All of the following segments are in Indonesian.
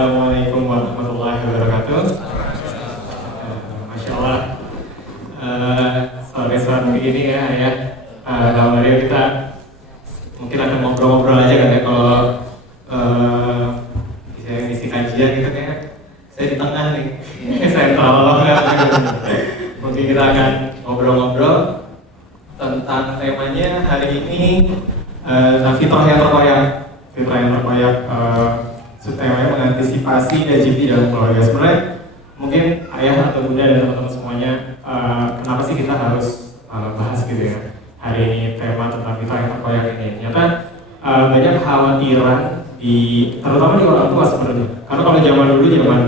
Assalamualaikum warahmatullahi wabarakatuh. Masya Allah, sore-sore begini ya. Kalau Mario kita mungkin akan ngobrol-ngobrol aja kan ya. Kalau bisa ngisi kajian gitu kayak saya di tengah nih, saya tolong ya. Mungkin kita akan ngobrol-ngobrol tentang temanya hari ini, fitrah yang terkoyak. Temanya mengantisipasi LGBT dalam keluarga. Sebenarnya mungkin ayah atau bunda dan teman-teman semuanya, kenapa sih kita harus bahas gitu ya hari ini tema tentang fitrah yang terkoyak ini? Ternyata banyak kekhawatiran terutama di orang tua sebenarnya. Karena kalau zaman dulu, zaman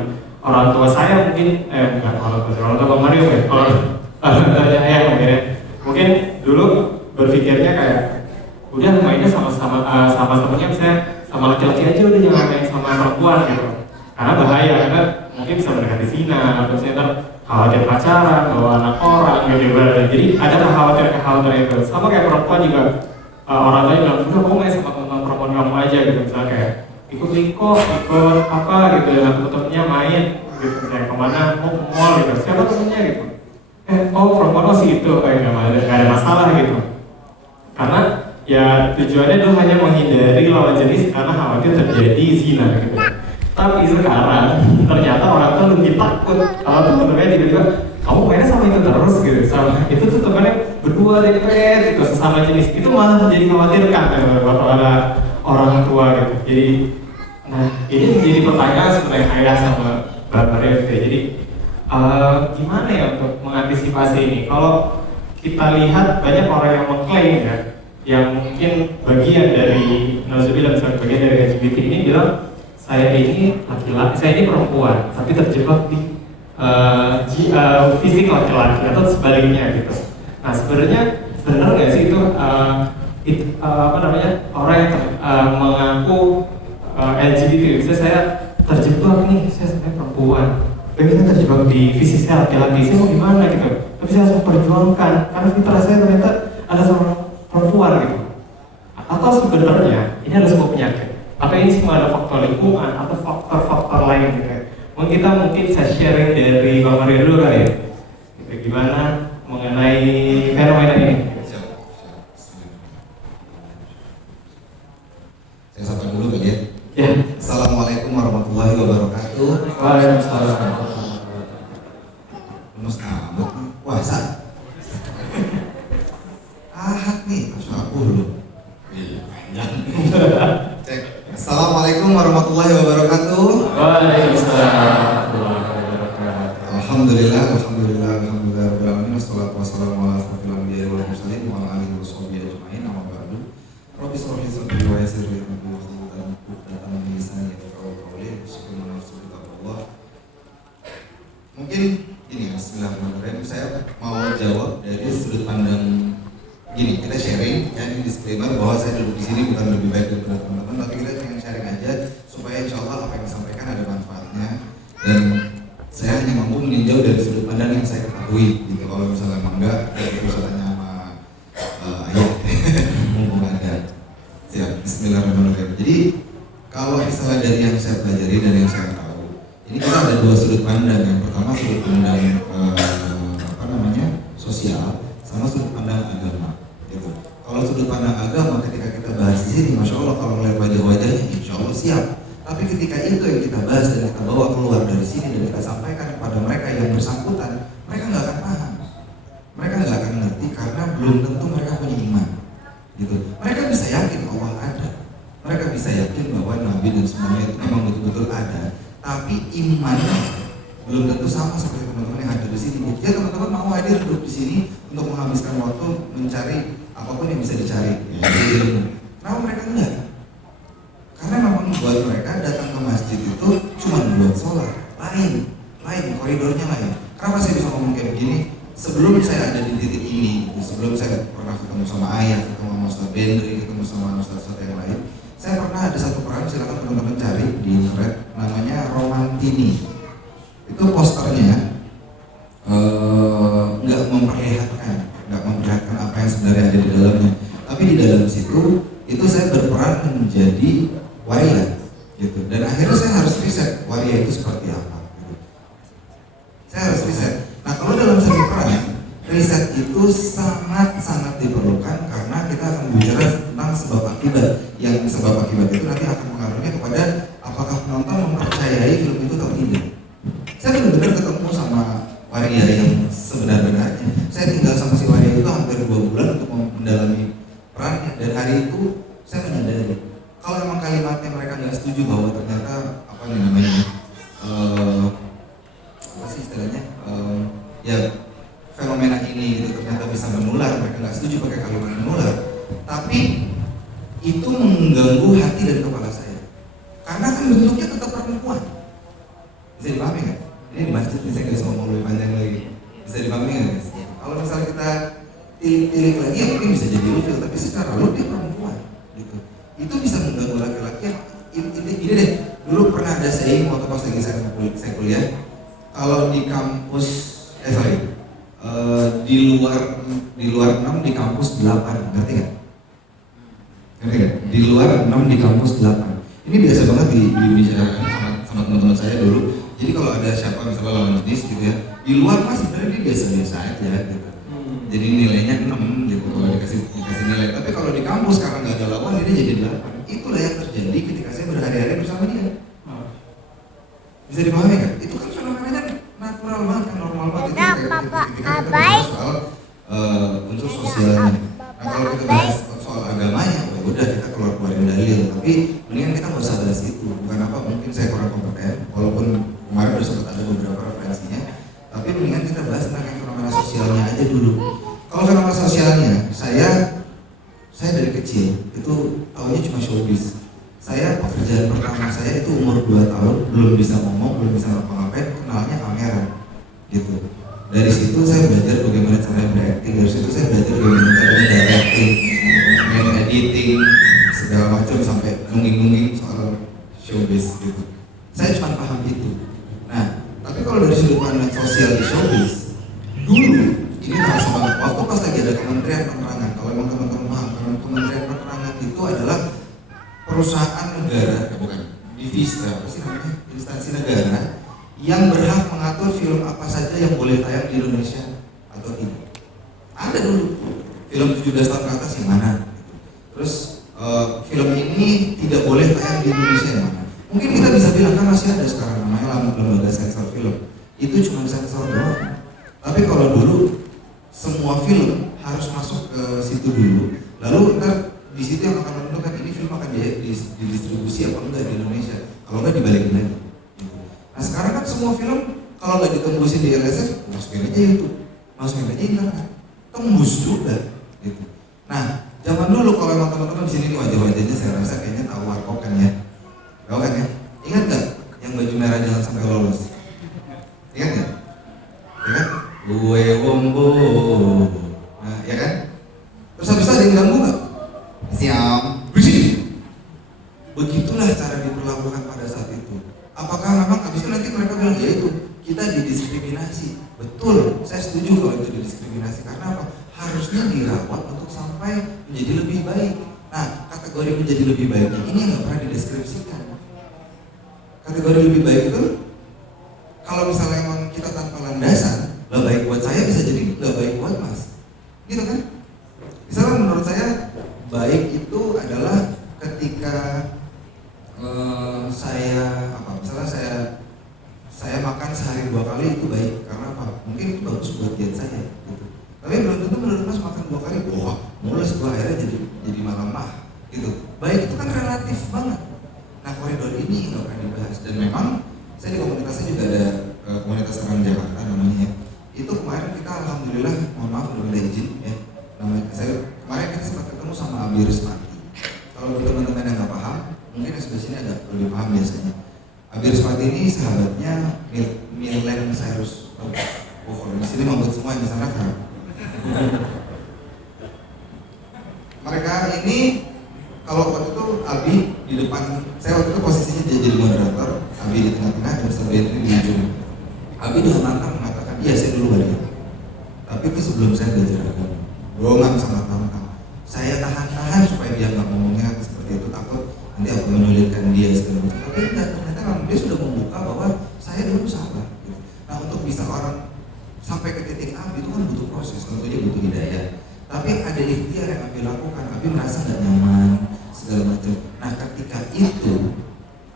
orang tua saya mungkin bukan orang tua Mario ya, kalau ayah mungkin dulu berpikirnya kayak udah mainnya sama temennya, misalnya sama laki-laki aja, udah jangan main sama perempuan gitu, karena bahaya, karena mungkin bisa mendekati zina atau misalnya khawatir pacaran, bawa anak orang gitu. Jadi ada kekhawatiran itu. Sama kayak perempuan juga, orang lain bilang udah kamu main sama teman perempuan kamu aja gitu, misalnya kayak ikut lingkok, ikut apa gitu, dengan temen-temennya main gitu, kayak kemana, mau ke mall gitu, siapa temennya gitu, perempuan sih itu, kayak gak ada masalah gitu. Karena ya tujuannya itu hanya menghindari lawan jenis karena khawatir terjadi zina gitu. Tapi sekarang ternyata orang tuh lebih takut kalau temen-temennya tiba-tiba kamu mainnya sama itu terus gitu, sama itu tuh temennya berdua deket gitu sesama jenis, itu malah menjadi mengkhawatirkan kepada orang tua gitu. Jadi ini menjadi pertanyaan sebenarnya ayah sama Mbak Maria gitu. Jadi gimana ya untuk mengantisipasi ini? Kalau kita lihat banyak orang yang mengklaim ya, yang mungkin bagian dari nauzubillah, misalnya bagian dari LGBT ini bilang saya ini laki-laki, saya ini perempuan tapi terjebak di fisik laki-laki atau sebaliknya gitu. Nah sebenarnya benar nggak sih itu, orang yang mengaku LGBT, bisa saya terjebak nih, saya sebenarnya perempuan tapi saya terjebak di fisik saya laki-laki, saya mau gimana gitu, tapi saya harus memperjuangkan karena fitrah saya ternyata ada sama perempuan gitu. Atau sebenarnya ini ada sebuah penyakit, atau ini semua ada faktor lingkungan atau faktor-faktor lain gitu ya. Mungkin saya sharing dari Bang Mario dulu kali ya gitu, gimana mengenai fenomena ini. Saya sapa dulu kali ya. Ya. Assalamualaikum warahmatullahi wabarakatuh. Waalaikumsalam. Puasa. Ahad nih, masya Allah. Cek. Assalamualaikum warahmatullahi wabarakatuh. Waalaikumsalam. Alhamdulillah. Wassalatu wassalamu ala asyrofil anbiya'i wal mursalin wa ala alihi washabihi ajma'in. Amma ba'du. Rabbi shrah li sadri wa yassir li amri wahlul 'uqdatam min lisani yafqahu qawli. Subhanallah. Mungkin ini bismillahirrahmanirrahim, saya mau jawab dari sudut pandang gini, kita sharing, ya, ini disclaimer bahwa saya duduk di sini bukan lebih baik daripada teman-teman, tapi kita pengen sharing aja supaya insya Allah apa yang disampaikan ada manfaatnya, dan saya hanya mampu meninjau dari sudut pandang yang saya ketahui gitu. Kalau misalnya enggak, ya bisa tanya sama ayah mumpung ada. Siap, bismillahirrahmanirrahim. Jadi kalau misalnya dari yang saya pelajari dan yang saya tahu, ini kita ada dua sudut pandang. Yang pertama sudut pandang sosial, sama sudut pandang agama. Gitu. Kalau sudut pandang agama ketika kita bahas di sini, masya Allah kalau melihat wajah-wajahnya, insya Allah siap. Tapi ketika itu yang kita bahas dan kita bawa keluar dari sini dan kita sampaikan kepada mereka yang bersangkutan, mereka nggak akan paham, mereka nggak akan ngerti karena belum tentu mereka punya iman. Gitu. Mereka bisa yakin Allah ada, mereka bisa yakin bahwa Nabi dan semuanya itu memang betul-betul ada, tapi imannya belum tentu sama seperti teman-teman yang hadir di sini. Ya teman-teman mau hadir duduk di sini untuk menghabiskan waktu mencari apapun yang bisa dicari. Kenapa mereka enggak? Karena memang buat mereka datang ke masjid itu cuma buat sholat, lain koridornya lain. Kenapa saya bisa ngomong kayak begini? Sebelum saya ada di titik ini, sebelum saya pernah ketemu sama ayah, ketemu sama Ustaz Bendri, ketemu sama Ustaz yang lain, saya pernah ada satu peran, silakan teman-teman cari di internet, namanya Romantini. Itu posternya nggak memperlihatkan apa yang sebenarnya ada di dalamnya, tapi di dalam situ itu saya berperan menjadi Wailah gitu. Dan akhirnya saya harus riset waria itu seperti apa. Gitu. Saya harus riset. Nah kalau dalam seni peran, riset itu sangat diperlukan karena kita akan bicara tentang sebab akibat. Yang sebab akibat itu nanti akan mengaruhnya kepada apakah penonton mempercayai film itu atau tidak. Saya benar-benar ketemu sama waria yang sebenar-benarnya. Saya tinggal sama si waria itu hampir 2 bulan untuk mendalami perannya, dan hari itu saya menyadari kalau emang kalimatnya mereka nggak setuju bahwa ternyata apa nih namanya apa sih istilahnya ya fenomena ini itu ternyata bisa menular, mereka nggak setuju pakai kalimat menular, tapi itu mengganggu hati dan kepala saya karena kan bentuknya tetap perempuan. Bisa dipahami nggak? Ini di masjid nih, saya nggak bisa ngomong lebih panjang lagi. Bisa dipahami nggak? Kalau misalnya kita tilik lagi ya mungkin bisa jadi ilfil, tapi secara lo dia perempuan gitu. Itu bisa mengganggu laki-laki. Ini deh, dulu pernah ada saying waktu pas lagi saya kuliah, kalau di kampus di luar 6 di kampus 8, ngerti nggak? Ngerti nggak? Di luar 6 di kampus 8. Ini biasa banget dibicarakan sama teman-teman saya dulu. Jadi kalau ada siapa misalnya lawan jenis gitu ya, di luar mas sebenarnya dia biasa-biasa aja gitu. Jadi nilainya 6 gitu kalau dikasih nilai. Tapi kalau di kampus karena nggak ada lawan ini jadi 8. Itulah yang terjadi ketika saya berhari-hari bersama dia. Bisa dipahami kan? Itu kan fenomenanya natural banget, kan normal banget. Itu ketika kita bahas soal unsur sosialnya. Nah kalau kita bahas soal agamanya, ya udah kita keluarin dalil. Tapi mendingan kita nggak usah bahas itu. Bukan apa, mungkin saya kurang kompeten. Walaupun kemarin udah sempat ada beberapa referensinya. Tapi mendingan kita bahas tentang fenomena sosialnya aja dulu. Kalau fenomena sosialnya, saya dari kecil itu tahunya cuma showbiz. Saya pekerjaan pertama saya itu umur 2 tahun, belum bisa ngomong, belum bisa ngapa-ngapain, kenalnya kamera gitu. Dari situ saya belajar bagaimana cara berakting, dari situ saya belajar bagaimana cara directing, main editing, segala macam sampai nungging-nungging soal showbiz gitu. Saya cuma paham itu. Nah, tapi kalau dari sudut pandang sosial di showbiz, dulu ini terasa banget. Waktu pas lagi ada Kementerian Penerangan, kalau emang teman-teman paham, Kementerian Penerangan itu adalah perusahaan negara, bukan divisi, apa sih namanya, instansi negara yang berhak mengatur film apa saja yang boleh tayang di Indonesia atau tidak. Ada dulu film 17 tahun ke atas yang mana, terus film ini tidak boleh tayang di Indonesia yang mana. Mungkin kita bisa bilang kan masih ada sekarang namanya lembaga sensor film, itu cuma sensor doang. Tapi kalau dulu semua film harus masuk ke situ dulu, lalu ntar di situ yang akan menentukan ini film akan didistribusi apa enggak di Indonesia. Kalau enggak dibalikin lagi. Nah sekarang kan semua film kalau nggak ditembusin di LSF, masukin aja YouTube, masukin aja internet, tembus juga. Gitu. Nah zaman dulu kalau emang teman-teman di sini nih wajah-wajahnya saya rasa kayaknya tahu Warkop kan ya, tahu kan ya? Ingat nggak yang baju merah jangan sampai lolos? Ingat nggak? Ingat? Gue wombo. Nah ya kan? Terus habis itu ada yang ganggu nggak? Siap, bersih. Begitulah cara diperlakukan pada saat itu. Apakah memang habis itu nanti mereka bilang ya itu kita didiskriminasi? Betul, saya setuju kalau itu didiskriminasi. Karena apa? Harusnya dirawat untuk sampai menjadi lebih baik. Nah, kategori menjadi lebih baiknya ini yang nggak pernah dideskripsikan. Kategori lebih baik itu kalau misalnya emang kita tanpa landasan, lah baik buat saya bisa jadi nggak baik buat mas, gitu kan? Misalnya menurut saya baik itu adalah ketika misalnya saya makan sehari 2 kali itu baik karena apa? Mungkin itu bagus buat diet saya gitu. Tapi belum tentu menurut mas makan 2 kali, wah mulus gua akhirnya jadi malam mah gitu. Baik itu kan relatif banget. Nah koridor ini nggak pernah dibahas dan memang saya di komunitasnya juga ada komunitas Terang Jakarta namanya. Itu kemarin kita alhamdulillah, mohon maaf belum ada izin ya. Kemarin kita sempat ketemu sama Abi Rismati. Kalau teman-teman yang nggak paham, mungkin yang sebelah sini agak lebih paham biasanya. Abi Rismati ini sahabatnya Milen Cyrus. Oh, kalau di sini membuat semua yang sana kan. Mereka ini kalau waktu itu Abi di depan, saya waktu itu posisinya dia jadi moderator, Abi di tengah-tengah dan Sabian ini di ujung. Abi dengan lantang mengatakan, iya saya dulu ada. Tapi itu sebelum saya belajar agama. Bohongan sama tantang. Saya tahan-tahan supaya dia nggak ngomongnya seperti itu, takut nanti aku menyulitkan mengabaikan dia segala macam. Tapi enggak, ternyata memang dia sudah membuka bahwa saya dulu salah. Gitu. Nah untuk bisa orang sampai ke titik Abi itu kan butuh proses, tentunya butuh hidayah. Tapi ada ikhtiar yang Abi lakukan, Abi merasa nggak nyaman segala macam. Nah ketika itu,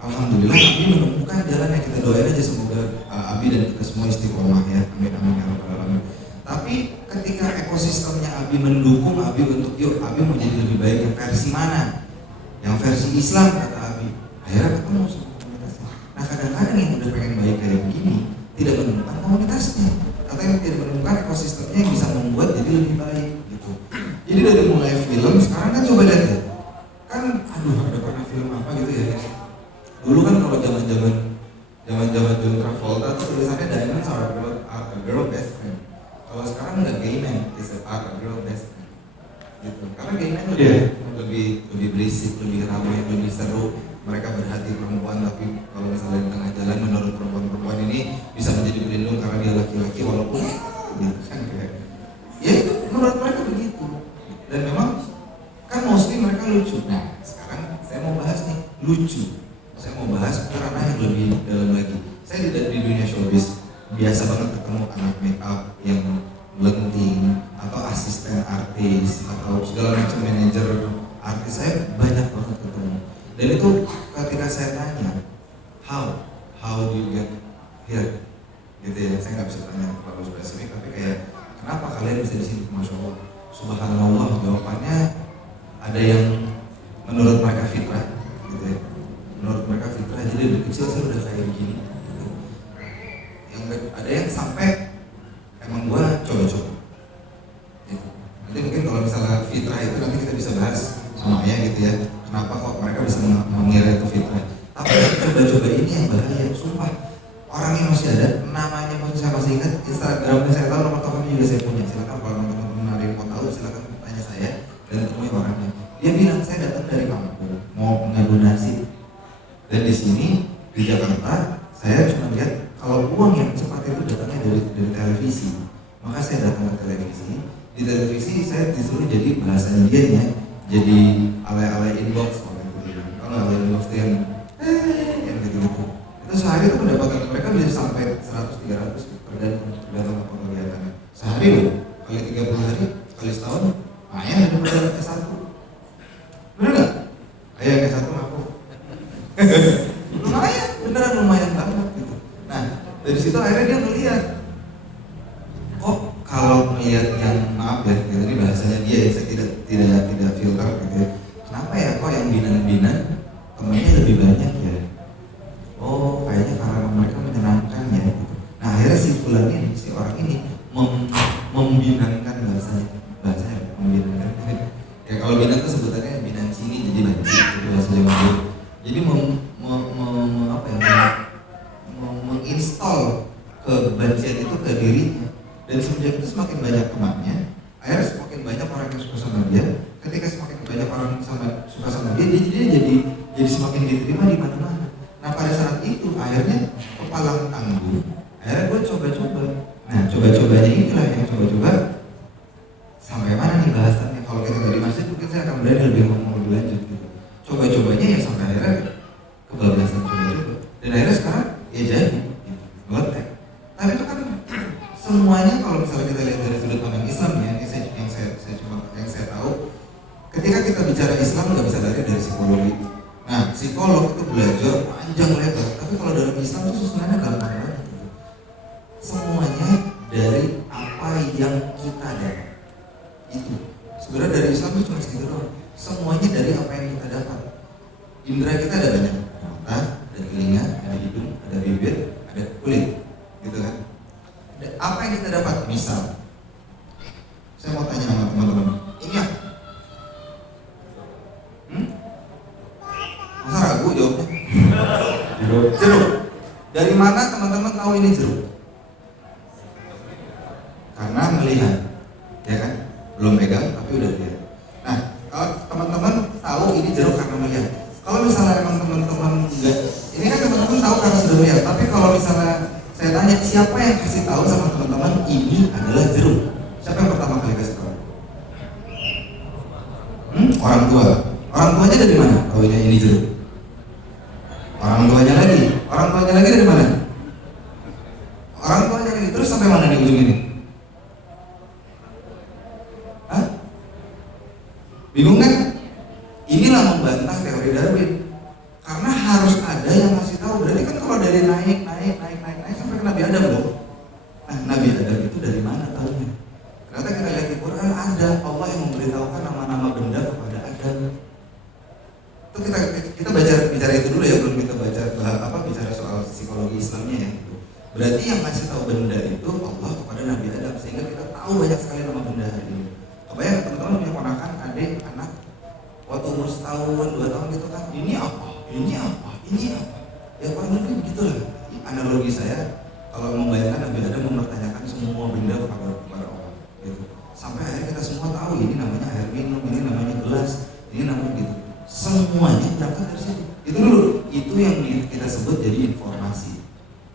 alhamdulillah Abi menemukan jalan yang kita doain aja semoga Abi dan kita semua istiqomah ya, amin amin ya rabbal alamin. Tapi ketika ekosistemnya Abi mendukung Abi untuk yuk Abi mau jadi lebih baik yang versi mana? Yang versi Islam kata Abi. Akhirnya ketemu sama komunitasnya. Nah kadang-kadang yang udah pengen baik kayak begini tidak menemukan komunitasnya atau yang tidak menemukan ekosistemnya yang bisa membuat jadi lebih baik gitu. Jadi dari mulai film sekarang kan coba lihat ya. Kan aduh ada pernah film apa gitu ya. Dulu kan kalau zaman-zaman John Travolta tuh tulisannya Diamonds are a girl best friend. Kalau sekarang nggak gay man, is a girl best friend. Gitu. Karena gay man lebih berisik, lebih ramai, lebih seru. Mereka berhati perempuan, tapi kalau misalnya di tengah jalan menurut perempuan ini bisa menjadi pelindung karena dia laki-laki walaupun gitu kan kayak ya itu menurut mereka begitu. Dan memang kan mostly mereka lucu. Nah sekarang saya mau bahas nih lucu. Saya mau bahas karena yang lebih dalam lagi. Saya di dunia showbiz biasa banget ketemu anak make up yang lenting atau asisten artis atau segala macam manajer artis, saya banyak banget ketemu. Dan itu ketika saya tanya how do you get here gitu ya, saya nggak bisa tanya terlalu spesifik tapi kayak kenapa kalian bisa di sini, masya Allah subhanallah, jawabannya ada yang menurut mereka fitrah gitu ya, menurut mereka fitrah, jadi dari kecil saya udah kayak begini gitu. Yang ada yang sampai emang gua coba-coba gitu. Nanti mungkin kalau misalnya fitrah itu nanti kita bisa bahas sama ayah gitu ya, kenapa kok mereka bisa mengira itu fitrah. Tapi coba-coba ini yang bahaya, sumpah. Orangnya masih ada, namanya pun saya masih ingat, Instagramnya saya tahu, nomor teleponnya juga saya punya. Silakan kalau teman-teman ada yang mau tahu, silakan tanya saya dan temui orangnya. Dia bilang saya datang dari kampung mau mengadu nasib, dan di sini di Jakarta saya cuma lihat kalau uang yang cepat itu datangnya dari televisi, maka saya datang ke televisi. Di televisi saya disuruh jadi bahasanya dia nya jadi alay-alay inbox orang itu bilang. Kalau alay inbox itu yang gitu-gitu. Itu sehari itu pendapatan mereka bisa sampai 100-300 tergantung apa kegiatannya. Sehari loh, kali 30 hari, kali setahun, lumayan daripada S1. Bener nggak? Ayo S1 ngaku. Lumayan, beneran lumayan banget gitu. Nah dari situ akhirnya dia melihat, kok kalau melihat yang maaf ya, ini bahasanya dia ya, saya tidak filter gitu ya. Kenapa ya kok yang binan-binan temennya lebih banyak ya? Oh kayaknya karena mereka menyenangkan ya gitu. Nah akhirnya si fulan ini, si orang ini membinangkan bahasanya membinangkan. Ya kalau binan itu sebutannya binan sini jadi banci itu bahasa Jawa. Jadi menginstall kebencian itu ke dirinya. Dan semenjak itu semakin banyak temannya, akhirnya semakin banyak orang yang suka sama dia. Ketika semakin banyak orang suka sama dia jadi semakin diterima di mana-mana. Nah pada saat itu akhirnya kepalang tangguh. Akhirnya gue coba-coba. Nah coba-cobanya inilah yang coba-coba sampai mana nih bahasannya. Kalau kita dari masjid mungkin saya akan berani lebih ngomong lebih lanjut gitu. Coba-cobanya ya sampai akhirnya kebablasan coba-coba. Dan akhirnya sekarang ya jadi meletek. Tapi itu kan semuanya kalau misalnya kita lihat dari sudut pandang Islam ya, ini yang saya tahu, ketika kita bicara Islam nggak bisa lari dari psikologi. Nah, psikolog itu belajar panjang lebar, tapi kalau dalam Islam itu sebenarnya gampang banget. Semuanya dari apa yang kita dapat. Itu sebenarnya dari Islam itu cuma segitu doang. Semuanya dari apa yang kita dapat. Indra kita ada banyak, ada mata, ada telinga, ada hidung, ada bibir, ada kulit, gitu kan. Apa yang kita dapat? Misal, saya mau tanya sama teman-teman, ini ya? Masa ragu jawabnya? Jeruk. Dari mana teman-teman tahu ini jeruk? Karena melihat, ya kan? Belum pegang, tapi udah lihat. Nah, kalau teman-teman tahu ini jeruk karena melihat. Kalau misalnya emang teman-teman enggak, ini kan teman-teman tahu karena sudah melihat. Tapi kalau misalnya saya tanya siapa yang kasih tahu sama teman-teman ini adalah jeruk? Siapa yang pertama kali kasih tahu? Orang tua. Orang tuanya dari mana? Tahunya ini jeruk. tuanya lagi dari mana? Orang tuanya lagi, terus sampai mana nih ujung ini? Hah? Bingung kan? Inilah membantah teori Darwin. Karena harus ada yang ngasih tahu. Berarti kan kalau dari naik sampai ke Nabi Adam loh. Nah, Nabi Adam itu dari mana tahunya? Ternyata kita lihat di Quran ada Allah yang memberitahukan nama-nama benda kepada Adam. Itu kita bicara itu dulu ya, belum kita bicara soal psikologi Islamnya ya. Berarti yang ngasih tahu benda itu Allah kepada Nabi Adam, sehingga kita tahu banyak sekali nama benda hari ini. Kebayang teman-teman punya ponakan, adik, anak, waktu umur setahun, 2 tahun gitu kan, ini apa? Ya kurang lebih begitulah analogi saya kalau membayangkan Nabi Adam mempertanyakan semua benda kepada orang gitu. Sampai akhirnya kita semua tahu ini namanya air minum, ini namanya gelas, ini namanya gitu. Semuanya berangkat dari situ. Itu dulu, itu yang kita sebut jadi informasi.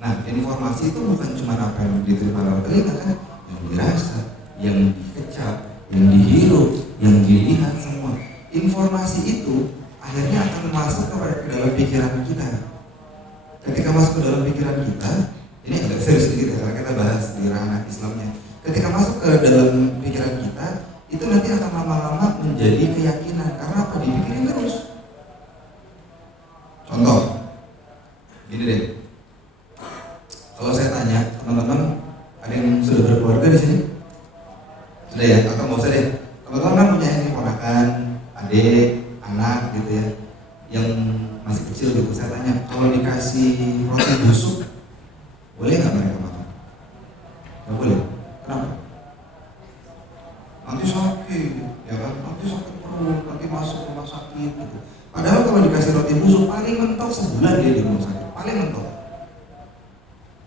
Nah, informasi itu bukan cuma apa yang diterima lewat telinga kan, yang dirasa, yang dikecap, yang dihirup, yang dilihat, semua. Informasi itu akhirnya akan masuk ke dalam pikiran kita. Ketika masuk ke dalam pikiran kita, ini agak serius sedikit ya, karena kita bahas di ranah Islamnya. Ketika masuk ke dalam pikiran kita, itu nanti akan lama-lama menjadi keyakinan. Karena apa? Dipikirin terus. Contoh, gini deh. Kalau saya tanya teman-teman, ada yang sudah berkeluarga di sini? Sudah ya? Atau nggak usah deh? Teman-teman kan punya ini ponakan, adik, anak gitu ya, yang masih kecil gitu. Saya tanya, kalau dikasih roti busuk, boleh nggak mereka makan? Nggak boleh. Kenapa? Nanti sakit, ya kan? Nanti sakit perut, nanti masuk rumah sakit gitu. Padahal kalau dikasih roti busuk, paling mentok sebulan dia di rumah sakit, paling mentok.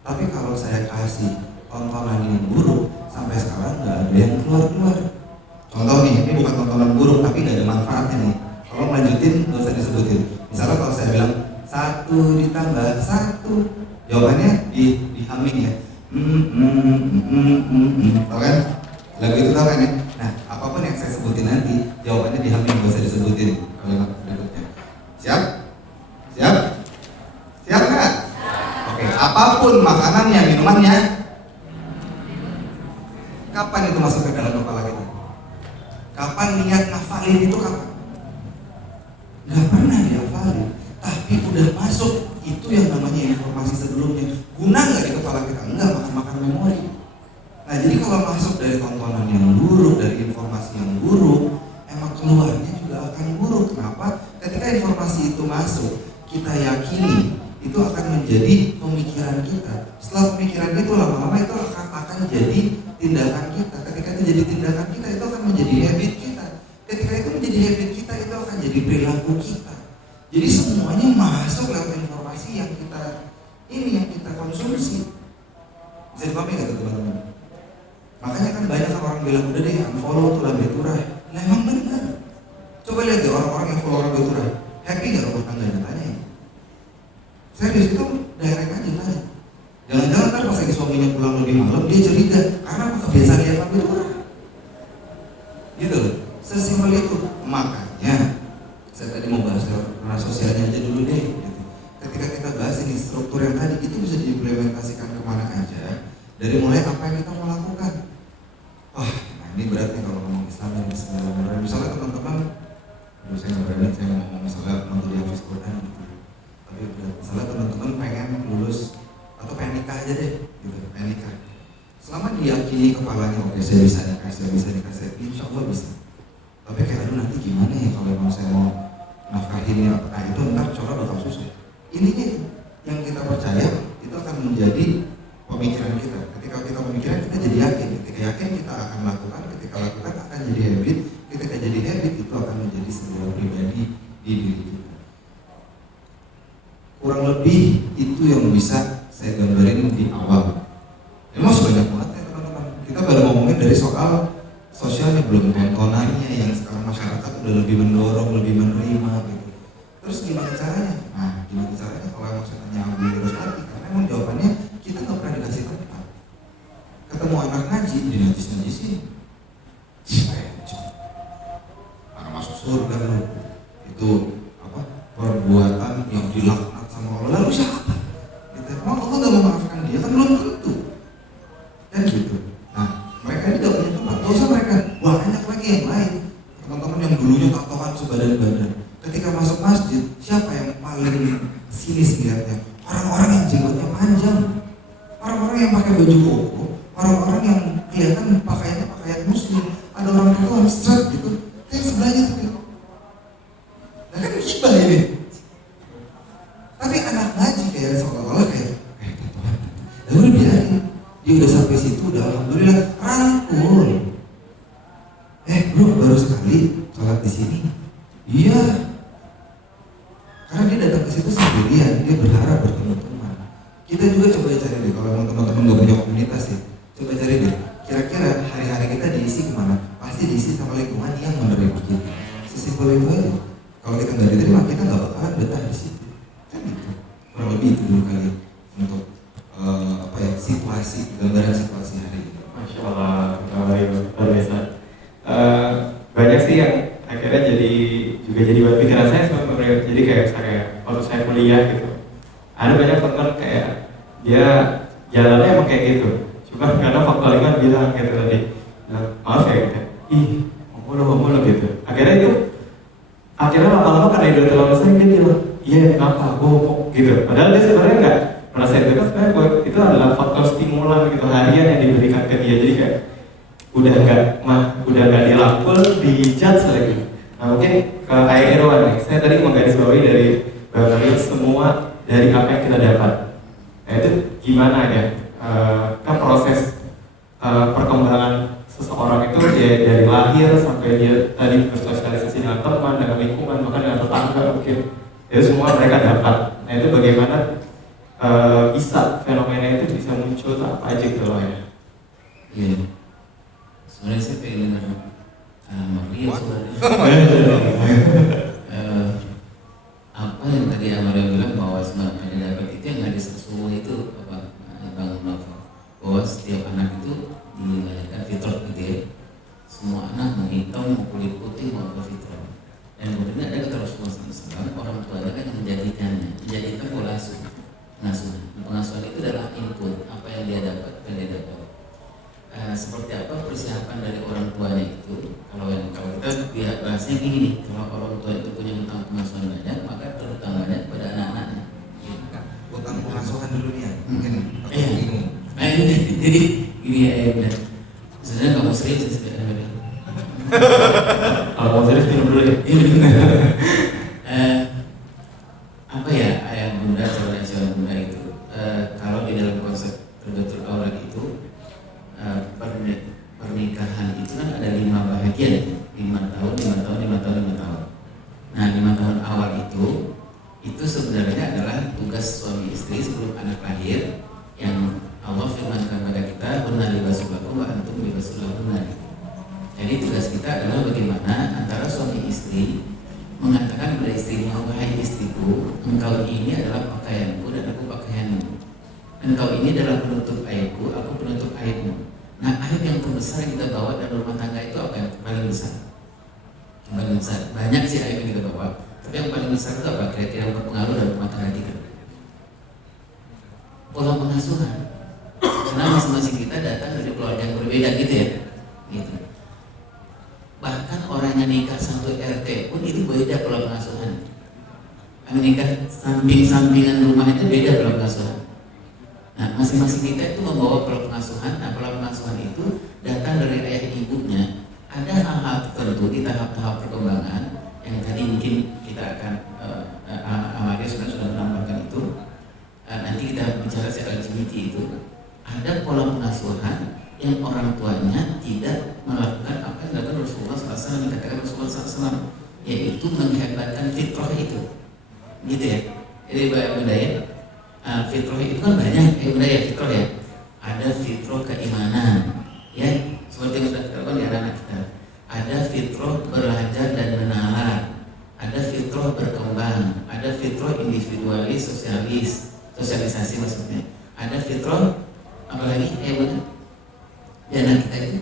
Tapi kalau saya kasih tontonan yang buruk, sampai sekarang nggak ada yang keluar-keluar. Contoh nih, ini bukan tontonan buruk, tapi nggak ada manfaatnya nih. Kalau melanjutin, nggak usah disebutin. Misalnya kalau saya bilang 1 ditambah 1, jawabannya di humming ya. Tahu kan? Lagu itu tahu kan ya? Nah, apapun yang saya sebutin nanti, jawabannya di humming, nggak usah disebutin. Kalimat berikutnya. Siap? Siap? Siap nggak? Oke, apapun makanannya, minumannya, kapan itu masuk ke dalam kepala kita? Kapan niat ngafalin itu kapan? Gak pernah dihafalin, tapi udah masuk. Itu yang namanya informasi sebelumnya. Guna gak di kepala kita? Enggak, makan memori. Nah, jadi kalau masuk dari tontonan yang buruk, dari informasi yang buruk, emang keluarnya juga akan buruk. Kenapa? Ketika informasi itu masuk, kita yakini, itu akan menjadi pemikiran kita. Setelah pemikiran itu lama-lama itu akan jadi tindakan kita. Ketika itu jadi tindakan kita, itu akan menjadi habit kita. Ketika itu menjadi habit kita, itu akan jadi perilaku kita. Jadi semuanya masuk lewat informasi yang kita konsumsi. Bisa dipahami nggak teman-teman? Makanya kan banyak orang bilang udah deh unfollow tuh Lambe Turah. Nah emang benar. Coba lihat deh orang-orang yang follow Lambe Turah, happy nggak rumah tangganya? Tanya. Serius itu direct aja tanya. Jangan-jangan kan pas lagi suaminya pulang lebih malam dia curiga karena kebiasaan dia Lambe Turah. Gitu loh. Sesimpel itu. Makanya saya tadi mau bahas ranah sosialnya aja dulu deh. Gitu. Ketika kita bahas ini struktur yang tadi itu bisa diimplementasikan kemana aja. Dari mulai apa yang kita mau lakukan. Wah, nah ini berat nih kalau ngomong Islam yang bismillahirrahmanirrahim. Misalnya teman-teman, saya nggak berani saya ngomong misalnya mau jadi hafiz Quran gitu. Tapi misalnya teman-teman pengen lulus atau pengen nikah aja deh, gitu, pengen nikah. Selama diyakini kepalanya, oke saya bisa nikah, insya Allah bisa. Tapi kayak aduh nanti gimana ya kalau emang saya mau nafkahin ya, nah itu ntar coba bakal susah. Ininya yang kita percaya itu akan menjadi pemikiran kita. Ketika kita pemikiran kita jadi yakin. Ketika yakin kita akan lakukan. Ketika lakukan akan jadi habit. Ketika jadi habit itu akan menjadi sebuah pribadi di diri kita. Kurang lebih itu yang bisa saya gambarin di awal. Memang sebanyak banget ya teman-teman. Kita baru ngomongin dari soal sosialnya, belum tontonannya yang sekarang masyarakat udah lebih mendorong, lebih menerima gitu. Terus gimana caranya? Nah, gimana caranya kalau emang saya tanya Abu Rosati, karena emang jawabannya kita nggak pernah dikasih tempat. Ketemu anak ngaji, dinajis-najisin. Karena masuk surga loh. Itu apa? Perbuatan yang dilaknat sama Allah. Lalu siapa? paling sinis lihatnya, orang-orang yang jenggotnya panjang, orang-orang yang pakai baju koko, orang-orang yang kelihatan pakaiannya pakaian muslim, ada orang tua straight gitu, kayak sebelahnya tuh. Nah kan gibah ini. Tapi anak ngaji kayak seolah-olah kayak Tuhan. Ya udah biarin, dia udah sampai situ, udah alhamdulillah rangkul. Bro baru sekali sholat di sini. Iya. Karena dia datang ke situ sendirian, dia berharap bertemu teman. Kita juga coba cari deh, kalau teman-teman nggak punya komunitas ya, coba cari deh. Kira-kira hari-hari kita diisi kemana? Pasti diisi sama lingkungan yang menerima kita. Sesimpel itu aja. Kalau kita nggak diterima, kita nggak bakalan betah di situ. Kan gitu. Kurang lebih itu dulu kali untuk situasi, gambaran situasi hari ini. Masya Allah, luar biasa. Banyak sih yang akhirnya jadi buat pikiran saya sebenarnya. Jadi kayak saya waktu saya kuliah gitu, ada banyak teman kayak dia jalannya emang kayak gitu. Cuma karena faktor lingkungan bilang gitu tadi, maaf ya gitu, ngomong gitu. Akhirnya lama-lama karena dia terlalu sering dia bilang, iya kenapa, kok gitu. Padahal dia sebenarnya nggak merasa itu kan sebenarnya itu adalah faktor stimulan gitu harian yang diberikan ke dia. Jadi kayak udah nggak dirangkul, dijudge lagi. Nah mungkin kayak Irwan nih, saya tadi menggarisbawahi dari semua dari apa yang kita dapat. Nah itu gimana ya? Kan proses perkembangan seseorang itu dari lahir sampai dia tadi bersosialisasi dengan teman, dengan lingkungan, bahkan dengan tetangga mungkin itu semua mereka dapat. Nah itu bagaimana bisa fenomena itu bisa muncul apa aja gitu loh ya? Iya. Sebenarnya saya pengen Maria sebenarnya. Apa yang tadi Amalia bilang bahwa sebenarnya dapat itu yang hadis Rasulullah itu apa Bang Novel, bahwa setiap anak itu dilahirkan fitrah gitu ya. Semua anak mau hitam, mau kulit putih, mau apa fitrah. Dan kemudian ada kata Rasulullah SAW, orang tuanya kan yang menjadikan pola asuh, pengasuhan itu adalah input apa yang dia dapat, seperti apa persiapan dari orang tuanya itu. Kalau kita bahasnya gini nih, kalau orang tua itu punya hutang pengasuhan banyak, maka terutang banyak pada anak-anaknya. Hutang pengasuhan dulu ya, mungkin iya. bingung. Nah ini jadi gini ya benar. Sebenarnya kamu serius sih sebenarnya. Kalau mau serius minum dulu ya. Apa ya ayah bunda calon bunda itu kalau di dalam konsep terbentuk aura itu pernikahan itu kan ada 5 bahagian, 5 tahun. Nah 5 tahun awal itu sebenarnya adalah tugas suami istri sebelum anak lahir yang Allah firmankan kepada kita, "Hunna libasul lakum wa antum libasul lahunna." Jadi tugas kita adalah bagaimana antara suami istri mengatakan kepada istrinya, "Wahai istriku, engkau ini adalah pakaianku dan aku pakaianmu. Engkau ini adalah penutup aibku, aku penutup aibmu." Nah, aib yang terbesar yang kita bawa dalam rumah tangga itu apa yang paling besar? Yang paling besar, banyak sih aib yang kita bawa, tapi yang paling besar itu apa? Kira-kira yang berpengaruh dalam rumah tangga kita? Pola pengasuhan. Karena masing-masing kita datang dari keluarga yang berbeda gitu ya, gitu. Bahkan orang yang nikah satu RT pun itu beda pola pengasuhan. Yang nikah samping-sampingan rumah itu beda pola pengasuhan. Nah, masing-masing kita itu membawa pola pengasuhan. Nah, pola pengasuhan itu datang dari ayah ibunya. Ada hal-hal tertentu di tahap-tahap perkembangan yang tadi mungkin kita akan Amalia sudah menambahkan itu. Nanti kita bicara soal LGBT itu. Ada pola pengasuhan yang orang tuanya tidak melakukan apa yang dilakukan Rasulullah SAW, dikatakan Rasulullah SAW, yaitu menghebatkan fitrah itu, gitu ya. Jadi budaya fitrah itu kan banyak, budaya fitrah ya. Ada fitrah keimanan, ya, seperti yang sudah dilakukan di anak-anak kita. Ada fitrah belajar dan menalar, ada fitrah berkembang, ada fitrah individualis, sosialisasi maksudnya. Ada fitrah apalagi benar di anak kita itu.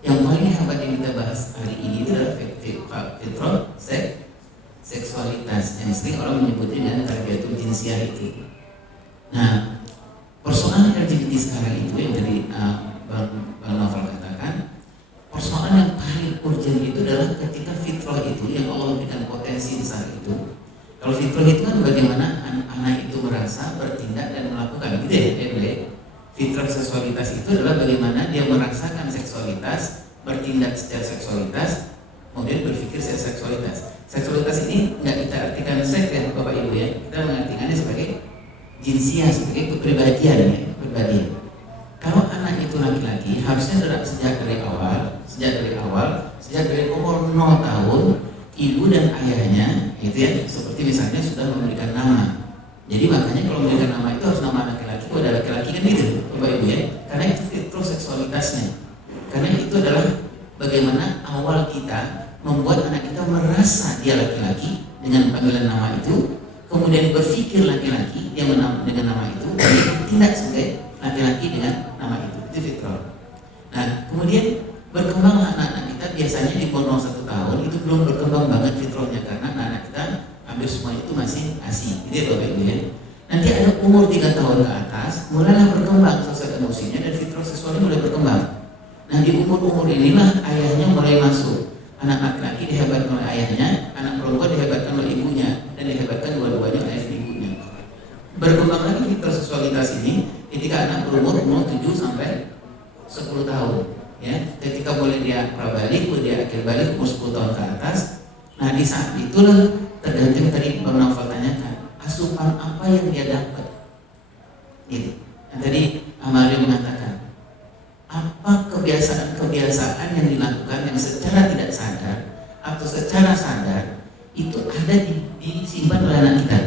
Yang paling hebat yang kita bahas hari ini itu adalah fitrah seksualitas yang sering orang menyebutnya dengan tarbiyatul jinsiah itu. Nah, persoalan LGBT sekarang itu yang tadi Bang Novel katakan, persoalan yang paling urgent itu adalah ketika fitrah itu yang Allah berikan potensi besar itu. Kalau fitrah itu kan bagaimana anak itu merasa, bertindak dan melakukan, gitu ya. Fitrah seksualitas itu adalah bagaimana dia merasakan seksualitas, bertindak secara seksualitas, kemudian berpikir secara seksualitas. Seksualitas ini nggak kita artikan seks ya Bapak Ibu ya, kita mengartikannya sebagai jinsiah, sebagai kepribadian ya, kepribadian. Kalau anak itu laki-laki, harusnya sejak dari umur 0 tahun, ibu dan ayahnya itu ya, seperti misalnya sudah memberikan nama. Jadi makanya kalau memberikan nama itu harus nama laki-laki, kalau ada laki-laki kan gitu Bapak Ibu ya, karena itu fitrah seksualitasnya. Karena itu adalah bagaimana awal kita membuat anak kita merasa dia laki-laki dengan panggilan nama itu, kemudian berpikir laki-laki dia dengan nama itu, dan bertindak sebagai laki-laki dengan nama itu fitrah. Nah kemudian berkembang anak-anak kita biasanya di umur 1 tahun itu belum berkembang banget fitrahnya, karena anak-anak kita hampir semua itu masih ASI, gitu ya Bapak Ibu ya. Nanti ada umur 3 tahun ke atas mulailah berkembang sosial emosinya dan fitrah seksualnya mulai berkembang. Nah di umur-umur inilah ayahnya mulai masuk. Anak laki-laki dihebatkan oleh ayahnya, anak perempuan dihebatkan oleh ibunya, dan dihebatkan dua-duanya oleh ibunya. Berkembang lagi fitrah seksualitas ini ketika anak berumur 7 sampai 10 tahun. Ya, ketika mulai dia prabalik, dia akhir balik umur 10 tahun ke atas. Nah di saat itulah tergantung tadi Bang Naufal tanyakan, asupan apa yang dia dapat. Gitu. Nah, tadi Amalia mengatakan, apa kebiasaan-kebiasaan yang dilakukan yang secara tidak sadar atau secara sadar itu ada disimpan oleh anak kita,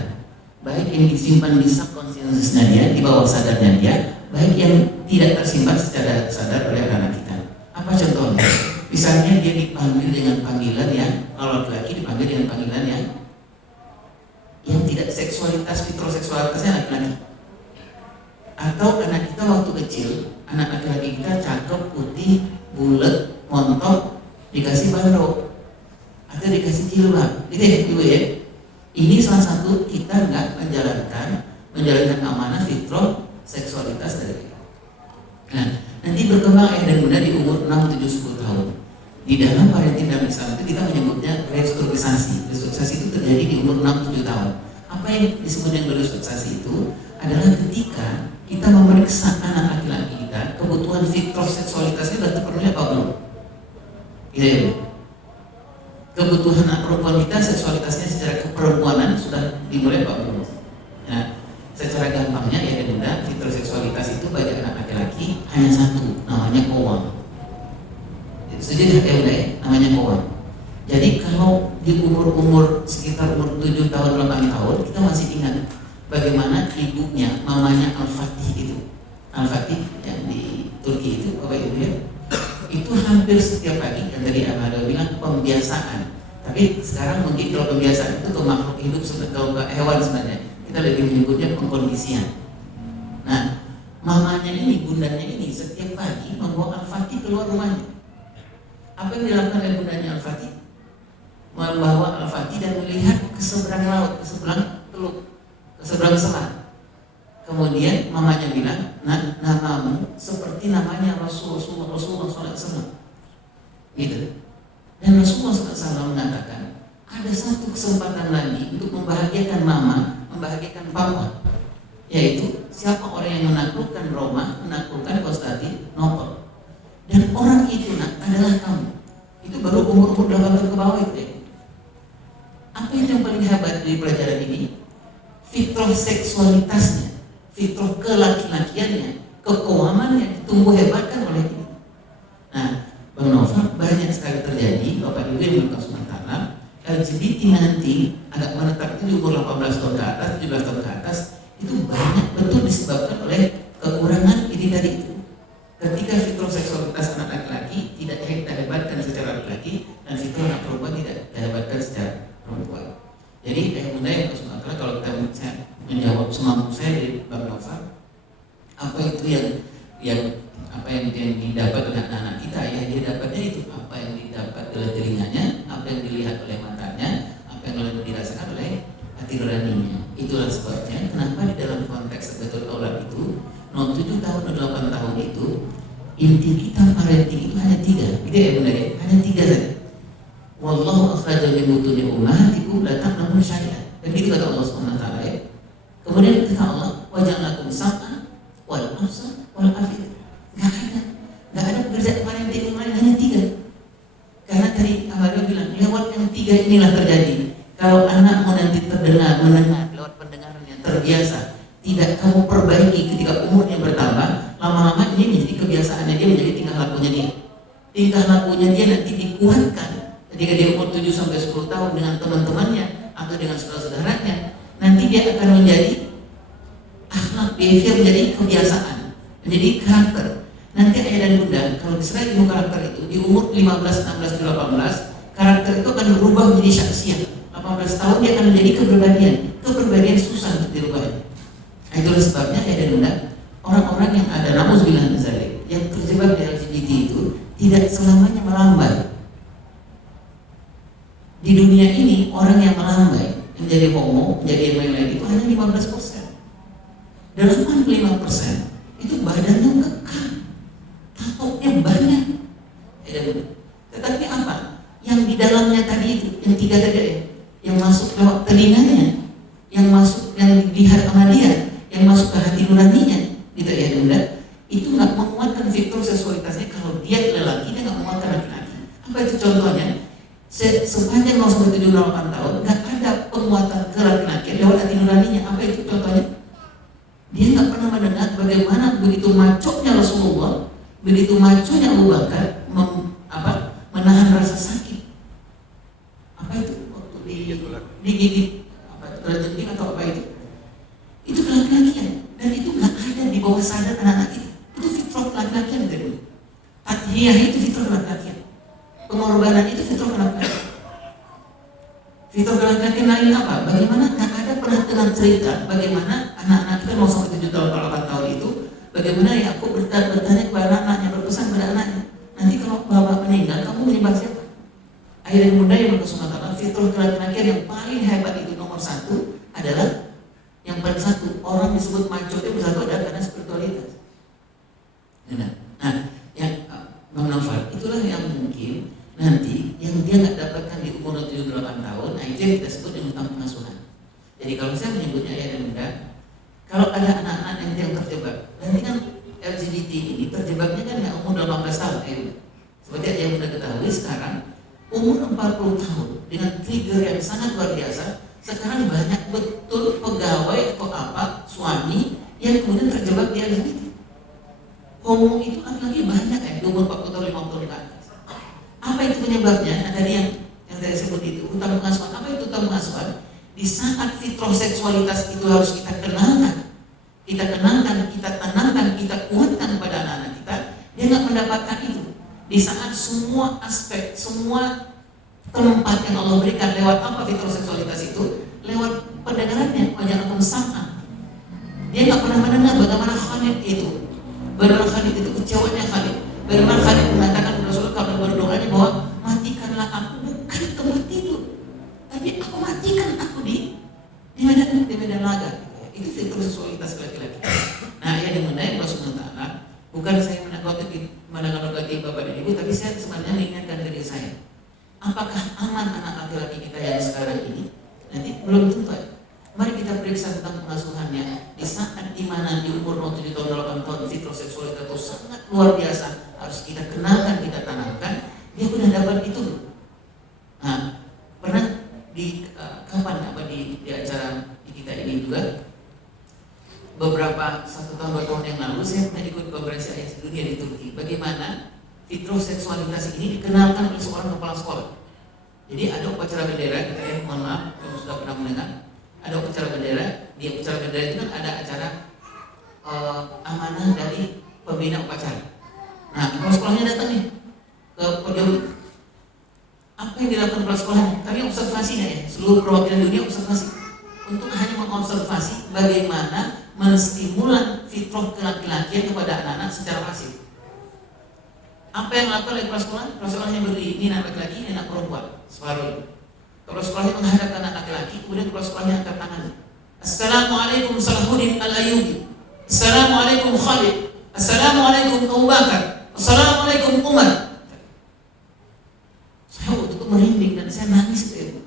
baik yang disimpan di subconsciousnya dia, di bawah sadarnya dia, baik yang tidak tersimpan secara sadar oleh anak kita. Apa contohnya? Misalnya dia dipanggil dengan panggilan yang, kalau laki-laki dipanggil dengan panggilan yang tidak seksualitas, fitroseksualitasnya laki-laki. Atau anak kita waktu kecil, anak laki-laki kita cakep, putih, bulat, montok, dikasih bandrok atau dikasih jilbab, gitu ya Ibu ya. Ini salah satu kita nggak menjalankan amanah fitrah seksualitas dari kita. Nah, nanti berkembang ayah dan bunda di umur 6, 7, 10 tahun. Di dalam parenting dalam Islam itu kita menyebutnya restrukturisasi. Restrukturisasi itu terjadi di umur 6, 7 tahun. Apa yang disebut dengan restrukturisasi itu adalah ketika kita memeriksa anak laki-laki kita, kebutuhan fitrah seksualitasnya sudah terpenuhi apa belum? Iya ya. Kebutuhan anak perempuan kita seksualitasnya secara keperempuanan sudah dimulai apa belum? Nah, secara gampangnya ya bunda, fitrah seksualitas itu bagi anak laki-laki hanya satu, namanya kowang. Setuju ya bunda ya? Namanya kowang. Jadi kalau di umur sekitar umur 7 tahun, 8 tahun, kita masih ingat bagaimana ibunya, mamanya Al-Fatih itu, Al-Fatih yang di Turki itu, Bapak Ibu ya, itu hampir setiap pagi, yang tadi Ahmad bilang pembiasaan. Tapi sekarang mungkin kalau pembiasaan itu ke makhluk hidup, ke hewan sebenarnya, kita lebih menyebutnya pengkondisian. Nah, mamanya ini, bundanya ini setiap pagi membawa Al-Fatih keluar rumahnya. Apa yang dilakukan oleh bundanya Al-Fatih? Membawa Al-Fatih dan melihat ke seberang laut, ke seberang teluk, seberang selat. Kemudian mamanya bilang, namamu seperti namanya Rasulullah SAW. Gitu. Dan Rasulullah SAW mengatakan, ada satu kesempatan lagi untuk membahagiakan mama, membahagiakan papa, yaitu siapa orang yang menaklukkan Roma, menaklukkan Konstantinopel. Dan orang itu adalah kamu. Itu baru umur 8 tahun ke bawah itu ya. Apa yang paling hebat dari pelajaran ini? Fitrah seksualitasnya, fitrah kelaki-lakiannya, kekowamannya tumbuh hebatkan oleh ini. Nah, Bang Nova, banyak sekali terjadi Bapak Ibu yang melakukan sementara LGBT nanti agak menetap itu di umur 18 tahun ke atas, 17 tahun ke atas, itu banyak betul disebabkan oleh kekurangan ini tadi itu. Ketika fitrah seksualitas anak laki-laki tidak dihebatkan secara laki-laki, dan fitrah anak perempuan tidak dihebatkan secara perempuan. Jadi bunda yang sementara kalau kita menjawab semampu saya dari Bang Nova, apa itu apa yang didapat oleh anak-anak kita, ya dia dapatnya itu apa yang didapat oleh telinganya, apa yang dilihat oleh matanya, apa yang dirasakan oleh hati nuraninya. Itulah sebabnya kenapa di dalam konteks betul aulad itu 7 tahun atau 8 tahun itu inti kita parenting itu hanya 3, gitu ya bunda ya, hanya 3 saja. Wallahu akhraja min butuni ummahatikum la ta'lamun syai'an. Dan itu kata Allah SWT ya. namanya terbiasa, tidak kamu perbaiki ketika umurnya bertambah, lama-lama ini menjadi kebiasaannya dia, menjadi tingkah lakunya dia. Tingkah lakunya dia nanti dikuatkan ketika dia umur 7 sampai 10 tahun dengan teman-temannya atau dengan saudara-saudaranya. Nanti dia akan menjadi akhlak, behavior, menjadi kebiasaan, menjadi karakter. Nanti ayah dan bunda kalau diserai ilmu karakter itu di umur 15, 16, 18, karakter itu akan berubah menjadi syakhsiyah. 18 tahun dia akan menjadi kepribadian. Kepribadian susah untuk dirubah. Nah, itulah sebabnya ayah dan bunda, orang-orang yang ada namuzubillah min dzalik, yang terjebak di LGBT itu tidak selamanya melambai. Di dunia ini orang yang melambai, yang jadi homo, menjadi yang lain-lain itu hanya 15%. 85% itu badannya kekal, tatoknya banyak. Tetapi apa? Yang di dalamnya tadi itu, yang 3 tadi, yang masuk lewat telinganya, yang masuk, yang dilihat sama dia, yang masuk ke hati nuraninya, gitu ya bunda, itu nggak menguatkan fitur seksualitasnya. Kalau dia lelaki, dia nggak menguatkan laki-laki. Apa itu contohnya? Sepanjang 0-7-8 tahun nggak ada penguatan ke laki-laki lewat hati nuraninya. Apa itu contohnya? Dia nggak pernah mendengar bagaimana begitu maconya Rasulullah, begitu maconya Abu Bakar menahan rasa sakit. Apa itu? Waktu digigit terjadi atau apa itu? Itu laki-lakian, dan itu nggak ada di bawah sadar anak-anak kita. Itu fitrah laki-lakian dari tadhiyah, itu fitrah laki-lakian. Pengorbanan itu fitrah laki-lakian. Fitrah laki-lakian lain apa? Bagaimana nggak ada pernah dengar cerita bagaimana anak-anak kita mau sampai 7 tahun atau 8 tahun itu, bagaimana ya aku bertanya kepada anaknya, berpesan kepada anaknya, nanti kalau bapak meninggal kamu menyembah siapa? Ayah dan bunda yang berkesungguhan, fitrah laki-lakian yang paling hebat itu nomor 1 adalah yang paling satu, orang disebut maco itu bersatu adalah karena spiritualitas. Nah, yang Bang Naufal, itulah yang mungkin nanti yang dia nggak dapatkan di umur 7-8 tahun. Nah, itu yang kita sebut dengan utang pengasuhan. Jadi kalau saya menyebutnya ayah dan bunda, kalau ada anak-anak yang terjebak, nanti kan LGBT ini terjebaknya kan nggak umur 18 tahun, seperti yang bunda ketahui sekarang umur 40 tahun dengan trigger yang sangat luar biasa. Sekarang banyak betul pegawai atau apa suami yang kemudian terjebak di LGBT. Homo itu lagi banyak ya di umur 40 tahun 50 tahun ke atas. Apa itu penyebabnya? Nah, tadi yang saya sebut itu utang pengasuhan. Apa itu utang pengasuhan? Di saat fitrah seksualitas itu harus kita kenalkan, kita tanamkan, kita kuatkan pada anak-anak kita. Dia nggak mendapatkan itu. Di saat semua aspek, semua tempat yang Allah berikan lewat apa fitrah seksualitas itu, lewat pendengarannya, wajahnya sama. Dia nggak pernah mendengar bagaimana Khalid itu, kecewanya Khalid, bagaimana Khalid mengatakan Rasulullah kalau berdoanya bahwa matikanlah aku bukan tempat tidur, tapi aku matikan aku di medan laga. Itu fitrah seksualitas laki-laki. Nah, yang dimana Allah Subhanahu wa taala, bukan saya menanggapi bapak dan ibu, tapi saya sebenarnya mengingatkan diri saya. Apakah aman anak laki-laki kita yang sekarang ini? Nanti belum tentu. Mari kita periksa tentang pengasuhannya. Di saat dimana di umur 7 tahun 8 tahun fitrah seksualitas itu sangat luar biasa, harus kita kenalkan, kita tanamkan. Dia sudah dapat itu. Nah, pernah di di acara di kita ini juga beberapa 1 tahun 2 tahun yang lalu saya pernah ikut konferensi ayat dunia di Turki. Bagaimana fitrah seksualitas ini dikenalkan oleh seorang kepala sekolah. Jadi ada upacara bendera, kita mohon maaf kalau sudah pernah mendengar, ada upacara bendera. Di upacara bendera itu kan ada acara amanah dari pembina upacara. Nah, kepala sekolahnya datang nih ke podium. Apa yang dilakukan kepala sekolahnya? Kami observasinya ya, seluruh perwakilan dunia observasi untuk hanya mengobservasi bagaimana menstimulan fitrah laki-laki kepada anak-anak secara masif. Apa yang dilakukan oleh kepala sekolah? Kepala sekolahnya berdiri, ini anak laki-laki, ini anak perempuan, separuh. Kepala sekolahnya menghadap anak laki-laki, kemudian kepala sekolahnya angkat tangan. Assalamualaikum Salahuddin Al-Ayyubi, Assalamualaikum Khalid, Assalamualaikum Abu Bakar, Assalamualaikum Umar. Saya waktu itu merinding dan saya nangis itu.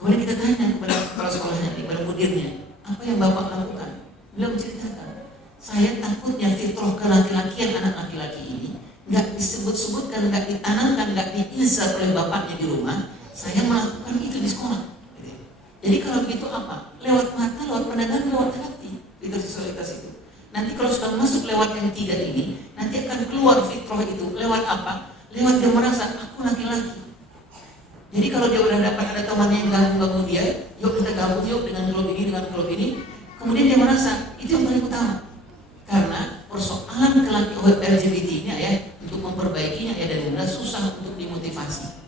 Kemudian kita tanya kepada kepala sekolahnya, kepada mudirnya, apa yang bapak lakukan? Beliau menceritakan, saya takutnya fitrah kelaki-lakian anak laki-laki ini nggak disebut-sebutkan, nggak ditanamkan, nggak diinstal oleh bapaknya di rumah. Saya melakukan itu di sekolah. Jadi kalau begitu apa? Lewat mata, lewat pandangan, lewat hati, fitrah seksualitas itu. Nanti kalau sudah masuk lewat yang tiga ini, nanti akan keluar fitrah itu. Lewat apa? Lewat dia merasa, aku laki-laki. Jadi kalau dia udah dapat ada temannya yang gabung dia, yuk kita gabung yuk dengan klub ini, dengan klub ini. Kemudian dia merasa, itu yang paling utama. Karena persoalan kelaki LGBT ini ya, untuk memperbaikinya ya dan benar susah untuk dimotivasi.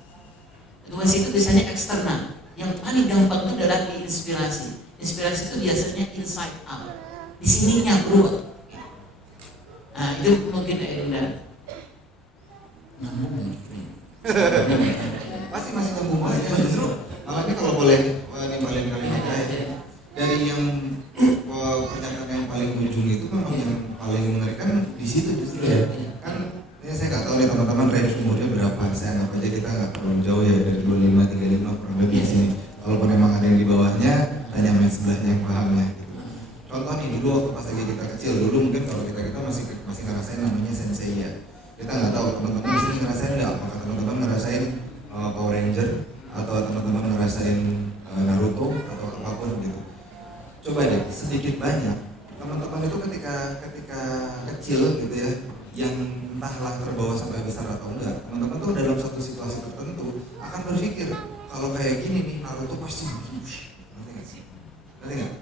Motivasi itu biasanya eksternal. Yang paling gampang itu adalah inspirasi. Inspirasi itu biasanya inside out. Di sininya bro. Nah itu mungkin benar. Namun masih nyambung aja justru. Makanya kalau boleh nimbalin kalimat saya dari yang pernyataan yang paling ujung itu memang yang paling mengerikan di situ justru ya. Kan ya saya nggak tahu nih teman-teman range umurnya berapa. Saya anggap aja kita nggak terlalu jauh ya dari 25, 35 kurang lebih di sini. Kalaupun memang ada yang di bawahnya, hanya main sebelahnya yang pahamnya. Gitu. Contoh nih dulu waktu pas lagi kita kecil dulu mungkin kalau kita masih ngerasain namanya sensei ya. Kita nggak tahu teman-teman di sini ngerasain nggak? Apakah teman-teman ngerasain Power Ranger atau teman-teman ngerasain Naruto atau apapun gitu. Coba deh sedikit banyak teman-teman itu ketika kecil gitu ya, yang entahlah terbawa sampai besar atau enggak, teman-teman tuh dalam satu situasi tertentu akan berpikir kalau kayak gini nih Naruto pasti nanti nggak sih? Nanti nggak?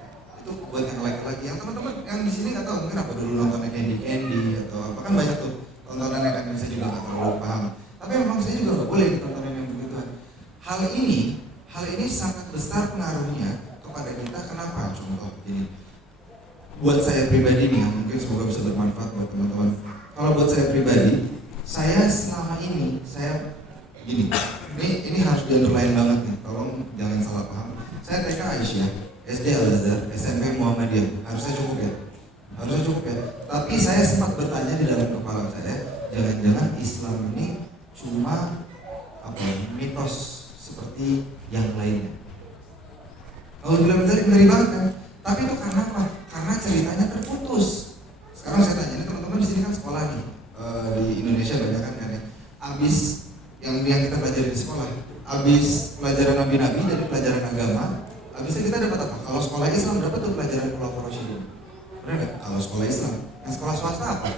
Itu buat yang laki-laki. Yang teman-teman yang di sini nggak tahu mungkin apa dulu nontonnya Candy atau apa kan banyak tuh tontonan yang saya juga nggak terlalu paham. Tapi memang saya juga nggak boleh ditontonin yang begituan. Hal ini sangat besar pengaruhnya kepada kita. Kenapa? Contoh ini. Buat saya pribadi nih, mungkin semoga bisa bermanfaat buat teman-teman. Kalau buat saya pribadi, saya selama ini ini harus di-underline banget nih. Tolong jangan salah paham. Saya TK Aisyah, SD Al-Azhar, SMP Muhammadiyah. Harusnya cukup ya. Tapi saya sempat bertanya di dalam kepala saya, jangan-jangan Islam ini cuma mitos seperti yang lainnya. Kalau bilang ngeri banget kan? Tapi itu karena apa? Karena ceritanya terputus. Sekarang saya tanya, ini teman-teman di sini kan sekolah nih di Indonesia banyak kan ya. Abis yang kita pelajari di sekolah, abis pelajaran nabi-nabi dari pelajaran agama, abisnya kita dapat apa? Kalau sekolah Islam dapat tuh pelajaran Khulafaur Rasyidin. Benar nggak? Kalau sekolah Islam, yang sekolah swasta apa?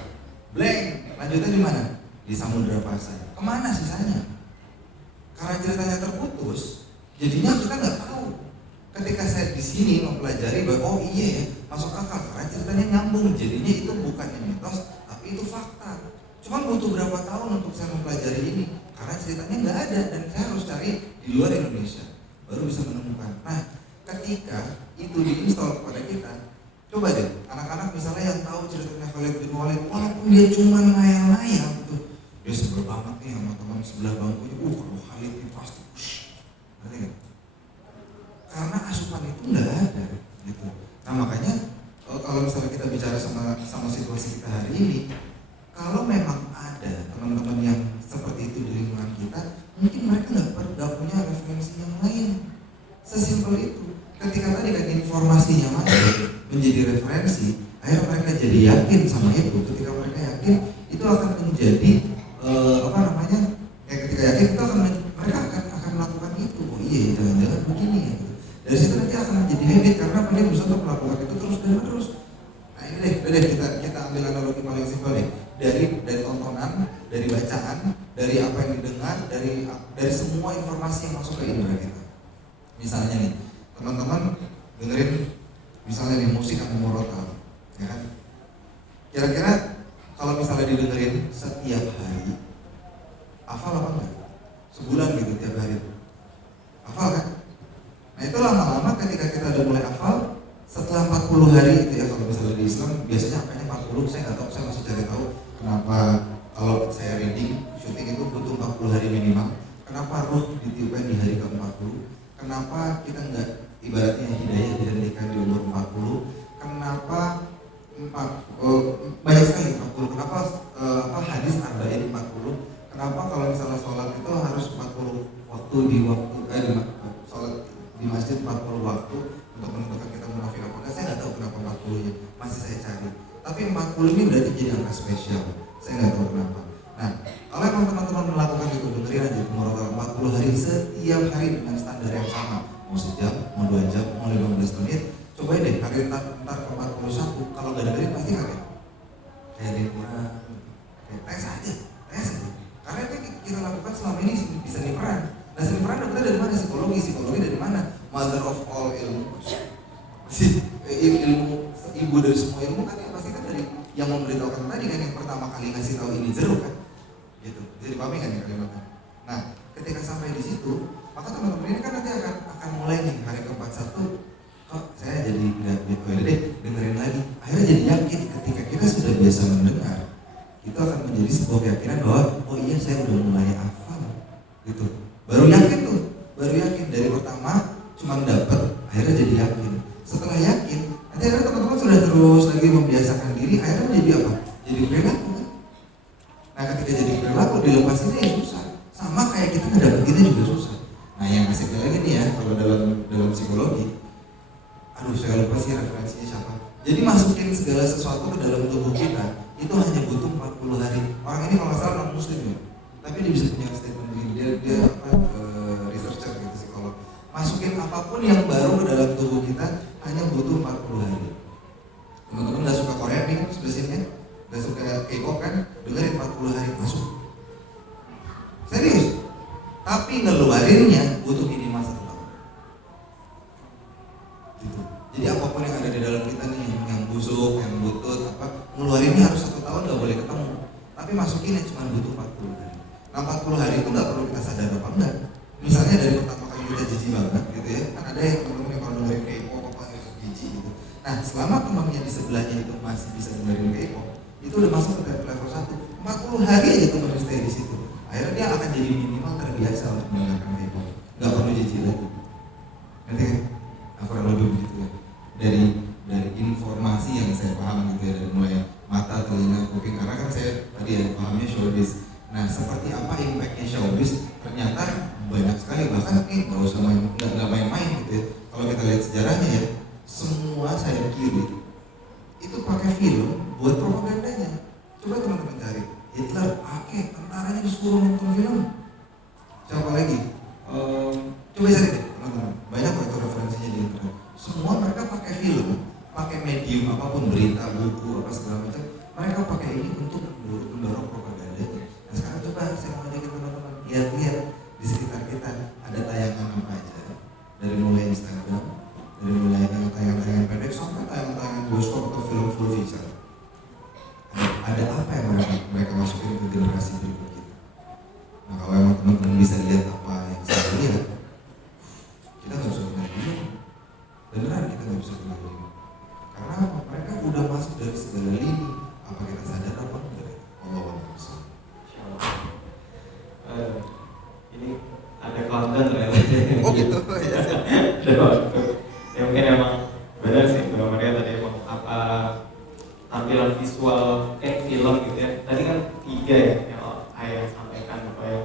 Blank. Lanjutnya di mana? Di Samudra Pasai. Kemana sisanya? Karena ceritanya terputus, jadinya kita nggak tahu. Ketika saya di sini mempelajari bahwa oh iya ya masuk akal karena ceritanya nyambung, jadinya itu bukannya mitos tapi itu fakta. Cuma butuh berapa tahun untuk saya mempelajari ini karena ceritanya nggak ada dan saya harus cari di luar Indonesia baru bisa menemukan. Nah ketika itu diinstal kepada kita, coba deh anak-anak misalnya yang tahu ceritanya Khalid bin Walid, walaupun dia cuma ngayal-ngayal gitu, dia sebel banget nih sama teman sebelah bangkunya, kalau Khalid ini pasti nanti nggak? Karena asupan itu nggak ada gitu. Nah makanya kalau misalnya kita bicara sama situasi kita hari ini, kalau memang ada teman-teman yang seperti itu di lingkungan kita, mungkin mereka nggak punya referensi yang lain. Sesimpel itu. Ketika tadi kan informasinya masuk menjadi referensi, akhirnya mereka jadi yakin sama itu. Ketika mereka yakin, itu akan menjadi ketika yakin itu mereka akan melakukan itu. Oh iya, jangan-jangan begini ya. Dari situ nanti akan menjadi habit karena dia bisa untuk melakukan itu terus dan terus. Nah ini deh kita ambil analogi paling simpel deh. Dari tontonan, dari bacaan, dari apa yang didengar, dari semua informasi yang masuk ke indera kita. Misalnya nih, teman-teman dengerin misalnya nih musik yang memorotal, ya kan? Kira-kira kalau misalnya didengerin setiap hari, hafal apa enggak? Sebulan gitu tiap hari, hafal kan? Nah itu lama-lama ketika kita udah mulai hafal, setelah 40 hari itu ya kalau misalnya di Islam biasanya angkanya 40, saya nggak tahu, saya masih cari tahu kenapa kalau saya reading, syuting itu butuh 40 hari minimal. Kenapa ruh ditiupkan di hari ke-40? Kenapa kita nggak ibaratnya hidayah dihentikan di umur 40? Kenapa banyak sekali 40? Kenapa hadis arba'in 40? Kenapa kalau misalnya sholat itu harus 40 waktu sholat di masjid 40 waktu untuk menentukan kita munafik apa enggak? Saya nggak tahu kenapa 40-nya, masih saya cari. Tapi 40 ini berarti jadi angka spesial. Saya nggak tahu kenapa. Nah, kalau emang teman-teman melakukan itu, dengerin aja Murotal 40 hari setiap hari dengan standar yang sama, mau sejam, mau 2 cobain deh hari entar ke 41 kalau gak dengerin pasti kaget. Kayak dia kurang, kayak tes aja. Karena itu kita lakukan selama ini bisa seni peran. Nah seni peran dapetnya dari mana? Psikologi dari mana? Mother of all ilmu. Ilmu ibu dari semua ilmu kan yang pasti kan dari yang memberitahukan tadi kan, yang pertama kali ngasih tahu ini jeruk kan, gitu. Jadi pahami kan ya kalimatnya. Nah ketika sampai di situ, maka teman-teman ini kan nanti akan mulai nih hari ke-41. Kok saya jadi nggak gitu deh, dengerin lagi. Akhirnya jadi yakin. Ketika kita sudah biasa mendengar, itu akan menjadi sebuah keyakinan bahwa oh iya saya udah mulai hafal, gitu. Baru yakin dari pertama cuma dapat, akhirnya jadi yakin. Setelah yakin, nanti akhirnya teman-teman sudah terus lagi membiasakan diri, akhirnya menjadi apa? Jadi perilaku kan? Nah ketika jadi perilaku, dilepasinnya ya susah. Sama kayak kita ngedapetinnya juga susah. Nah yang asik lagi nih ya, kalau dalam psikologi, aduh saya lupa sih referensinya siapa. Jadi masukin segala sesuatu ke dalam tubuh kita, itu hanya butuh 40 hari. Orang ini kalau nggak salah non muslim ya, tapi dia bisa punya statement begini, dia researcher gitu, psikolog. Masukin apapun yang baru ke dalam tubuh kita hanya butuh 40 hari. Teman-teman nggak suka Korea nih sebelah sini ya, nggak suka K-pop kan, dengerin 40 hari masuk. Serius. Tapi ngeluarinnya butuh minimal 1 tahun. Gitu. Jadi apapun yang ada di dalam kita nih, yang busuk, yang butut, ngeluarinnya harus 1 tahun nggak boleh ketemu. Tapi masukinnya cuma butuh 40 hari. Nah 40 hari itu nggak perlu kita sadar apa enggak. Misalnya dari pertama kali kita jijik banget gitu ya, kan ada yang teman-teman yang kalau dengerin K-pop jijik gitu. Nah selama temannya di sebelahnya itu masih bisa dengerin K-pop, itu udah masuk ke level 1. 40 hari aja teman stay di situ. Akhirnya dia akan jadi minimal terbiasa untuk mendengarkan K-pop. Nggak perlu jijik lagi. Nanti kan? Kurang lebih begitu ya. Dari informasi yang saya paham gitu ya, dari mulai mata, telinga, kuping, karena kan saya tadi ya pahamnya showbiz. Nah seperti apa impactnya showbiz? Ternyata banyak sekali, bahkan nggak usah main-main gitu ya. Kalau kita lihat sejarahnya ya, semua sayap kiri itu pakai film buat propagandanya. Coba teman-teman cari Hitler, tentaranya disuruh nonton film. Siapa lagi? Coba cari deh teman-teman. Banyak kok itu referensinya di internet. Semua mereka pakai film, pakai medium apapun, berita, buku, apa segala macam. Mereka pakai ini untuk mendorong propagandanya. Nah sekarang coba saya mau ajakin teman-teman lihat di sekitar kita ada tayangan apa aja, dari mulai Instagram, dari mulai tayangan pendek sampai tayangan bioskop atau film full feature. Ada apa yang mereka masukin ke generasi berikut kita. Nah kalau emang teman-teman bisa lihat apa yang saya lihat, kita nggak bisa dengerin, beneran kita nggak bisa dengerin. Karena mereka udah masuk dari segala lini. Apa kita sadar apa enggak? Allah bisa. Ini ada countdown ternyata. Oh gitu. Ya mungkin emang benar sih Mbak Maria tadi, emang apa tampilan visual film gitu ya. Tadi kan 3 ya yang ayah sampaikan, apa ya,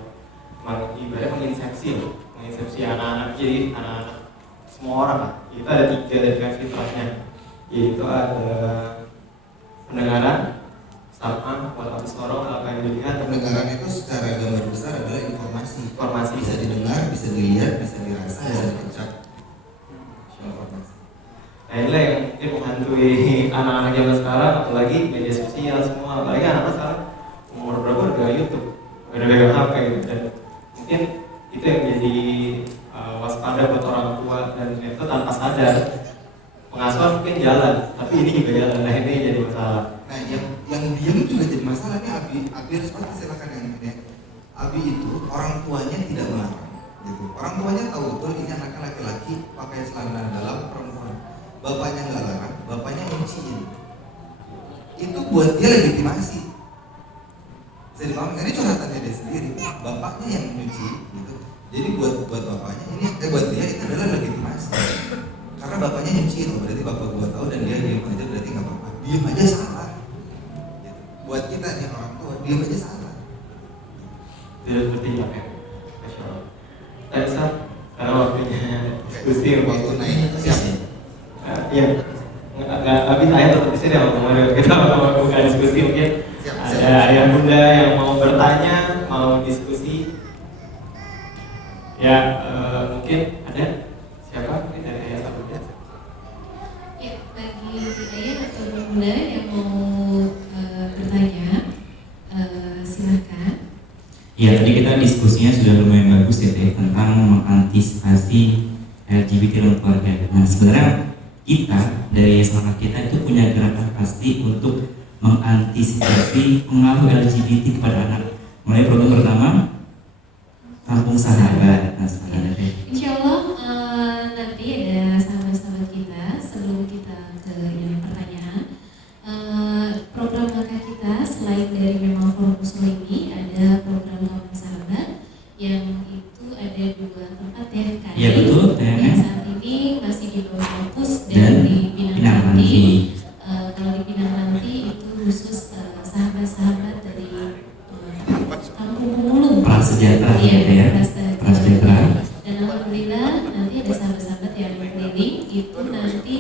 ibaratnya menginsepsi anak-anak. Jadi anak-anak semua orang lah, kita ada 3 dari kan fitrahnya, yaitu ada pendengaran, sama wal absara, apa yang dilihat. Pendengaran itu secara gambar besar adalah informasi bisa didengar, bisa dilihat, bisa dirasa, bisa dicap. Nah inilah yang mungkin menghantui anak-anak zaman sekarang, apalagi media sosial semua. Apalagi anak-anak sekarang umur berapa udah YouTube, udah pegang HP gitu. Dan mungkin itu yang menjadi waspada buat orang tua, dan itu tanpa sadar pengasuhan mungkin jalan, tapi ini juga jalan. Nah ini jadi masalah. Nah yang diam juga jadi masalah nih. Abi respon silakan yang ini. Abi itu orang tuanya tidak melarang gitu. Orang tuanya tahu betul ini anaknya laki-laki pakai celana dalam, perempuan. Bapaknya nggak larang, bapaknya nyuciin. Itu buat dia legitimasi. Bisa dipahami, ini curhatannya dia sendiri. Bapaknya yang nyuci gitu. Jadi buat bapaknya ini, buat dia itu adalah legitimasi. Karena bapaknya nyuciin, berarti bapak gua tahu dan dia diam aja, berarti nggak apa-apa. Diam aja salah. Gitu. Buat kita nih orang tua, diam aja salah. Tidak bertindak ya. Masya Allah. Tadi karena waktunya diskusi. Waktu naik sisi. Iya, nggak habis ayah tetap di sini ya, kita mau buka diskusi mungkin. Ada ayah bunda yang mau bertanya, mau diskusi. Ya mungkin ada siapa? Mungkin dari ayah bunda. Ya, bagi ayah atau bunda yang mau bertanya, silakan. Ya, tadi kita diskusinya sudah lumayan bagus ya Teh, tentang mengantisipasi LGBT dalam keluarga. Nah sebenarnya kita dari semangat kita itu punya gerakan pasti untuk mengantisipasi pengaruh LGBT kepada anak. Mulai program pertama Kampung Sahabat. Nah, Insya Allah nanti ada sahabat-sahabat kita sebelum kita ke yang pertanyaan. Program langkah kita selain dari memang forum usul ini ada program Kampung Sahabat yang itu ada 2 tempat ya Kak. Iya betul. Yang saat ini masih di bawah kampus Dan dan di Pinang Ranti. Ranti. Kalau di Pinang Ranti itu khusus sahabat-sahabat dari Kampung Pemulung. Prasejahtera Iya, ya. Prasejahtera. Dan alhamdulillah nanti ada sahabat-sahabat yang keliling itu nanti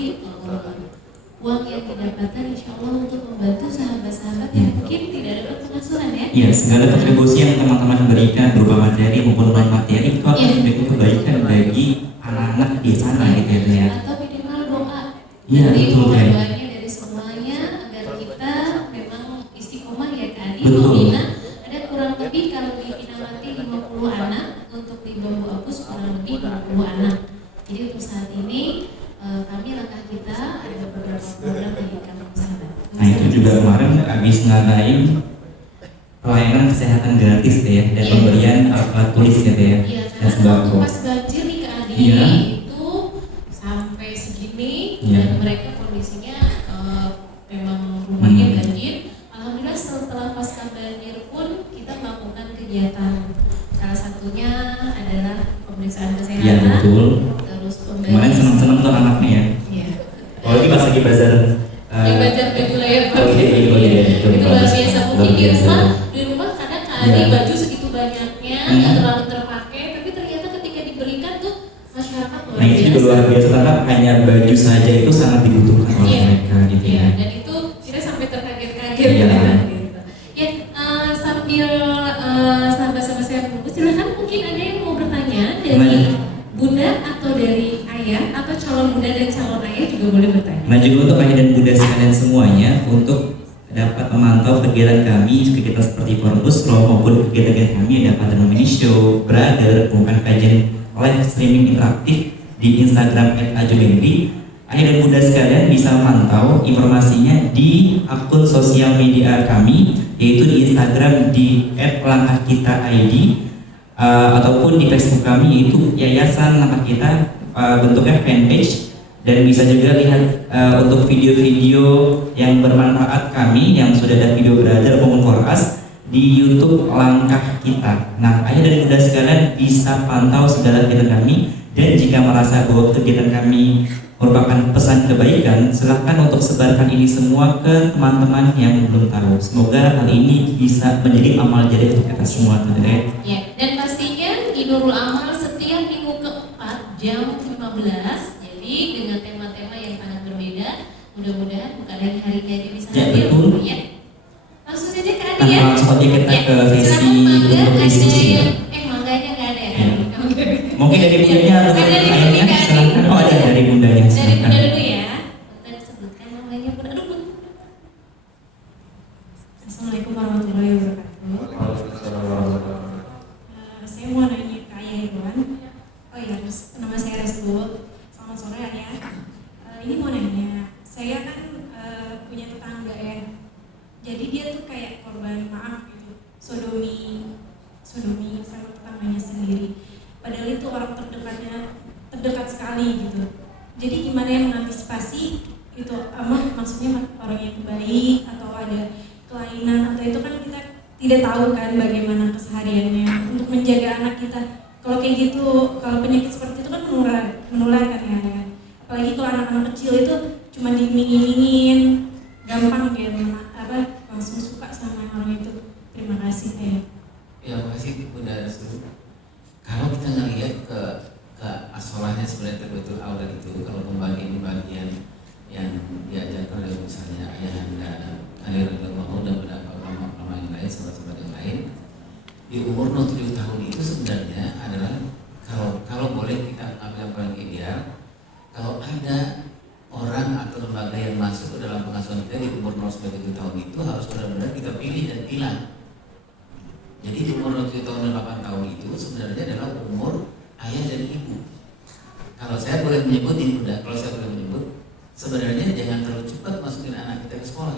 uang yang didapatkan insya Allah untuk membantu sahabat-sahabat yang mungkin tidak dapat pengasuhan ya. Iya, segala kontribusi yang teman-teman berikan berupa materi maupun non materi itu akan memberikan kebaikan bagi anak-anak di sana gitu ya. Atau minimal doa. Iya, Jadi betul, mohon ya. doanya dari semuanya agar kita memang istiqomah ya Kak Adi Betul. membina. Ada kurang lebih kalau di Pinamati 50 anak, untuk di Bambu Apus kurang lebih 20 anak. Jadi untuk saat ini kami langkah kita ada beberapa program dari Kampung Sahabat. Nah itu juga kemarin habis ngadain pelayanan kesehatan gratis ya, dan Iya. pemberian alat tulis gitu ya, Iya, dan karena sembako. waktu pas banjir nih Kak Adi Iya. itu sampai segini Iya. dan mereka kondisinya memang rumahnya Hmm. banjir. Alhamdulillah setelah pasca banjir pun kita melakukan kegiatan. Salah satunya adalah pemeriksaan kesehatan. Iya betul. Terus Kemarin seneng-seneng tuh anaknya ya. Iya. Apalagi pas lagi bazar. Di bazar baju layer Oke, iya, itu luar bagus. biasa. Luar Mungkin biasa. di rumah kadang Kak Adi Iya. baju segitu banyaknya Hmm. nggak terlalu terpakai, tapi ternyata ketika diberikan tuh masyarakat luar Nah itu juga luar biasa karena hanya baju saja itu sangat dibutuhkan oleh Iya. mereka gitu Iya, ya. dan itu kita sampai terkaget-kaget Iya. gitu. Ya, sambil sahabat-sahabat saya menunggu, silakan mungkin ada yang mau bertanya dari Gimana? bunda atau dari ayah atau calon bunda dan calon ayah juga boleh bertanya. Nah juga untuk ayah dan bunda sekalian semuanya untuk dapat memantau kegiatan kami, kegiatan seperti forum usro maupun kegiatan kami ada pada mini show, brother, bukan kajian live streaming interaktif di Instagram @ajugendri. Ayah dan bunda sekalian bisa memantau informasinya di akun sosial media kami, yaitu di Instagram di @langkahkita_id ataupun di Facebook kami yaitu Yayasan Langkah Kita, bentuknya fanpage. Dan bisa juga lihat untuk video-video yang bermanfaat kami yang sudah ada video brother maupun for us di YouTube Langkah Kita. Nah, ayah dan bunda sekalian bisa pantau segala kegiatan kami, dan jika merasa bahwa kegiatan kami merupakan pesan kebaikan, silahkan untuk sebarkan ini semua ke teman-teman yang belum tahu. Semoga hal ini bisa menjadi amal jariah untuk kita semua, teman-teman. Ya, dan pastinya di Nurul Amal setiap minggu keempat jam 15. Jadi dengan tema-tema yang sangat berbeda, mudah-mudahan bukan hanya harinya aja bisa Ya, hadir, betul. ya. Langsung saja ke Adi ya. Langsung aja kita Ya, ke sesi silakan mangga, untuk ada diskusi. yang mangganya nggak ada ya. Ya. Oke. Mungkin dari bundanya atau Ada dari di ayahnya, sini, Kak Adi. silahkan. Oh ada dari bundanya, Dari silahkan. bunda dulu ya. Kita sebutkan namanya bunda. Aduh, Bunda. Assalamualaikum warahmatullahi wabarakatuh. Saya mau nanya ke Ayah Irwan. Oh iya, nama saya Restu. Selamat sore Ayah. Ini mau nanya, saya kan punya tetangga ya. Jadi dia tuh kayak korban, maaf gitu, sodomi sama tetangganya sendiri. Padahal itu orang terdekat sekali gitu. Jadi gimana yang mengantisipasi itu? Maksudnya orang yang baik atau ada kelainan atau itu kan kita tidak tahu kan bagaimana kesehariannya untuk menjaga anak kita. Kalau kayak gitu, kalau penyakit seperti itu kan menular kan ya. Apalagi kalau anak-anak kecil itu cuma diiming-imingin, gampang dia langsung suka sama orang itu. Terima kasih ya. Ya, makasih Bunda Restu. Kalau kita ngelihat ke asalnya sebenarnya betul awal itu, kalau pembagian yang diajarkan oleh misalnya Ayahanda Ali Radhiyallahu dan beberapa ulama-ulama yang lain, sahabat-sahabat yang lain, di umur 7 tahun itu sebenarnya adalah kalau boleh kita ambil yang paling ideal, kalau ada orang atau yang masuk ke dalam pengasuhan kita di umur 0-7 tahun itu harus benar-benar kita pilih dan pilah. Jadi di umur 7 tahun dan 8 tahun itu sebenarnya adalah umur ayah dan ibu. Kalau saya boleh menyebut ini Bunda, kalau saya boleh menyebut, sebenarnya jangan terlalu cepat masukin anak kita ke sekolah.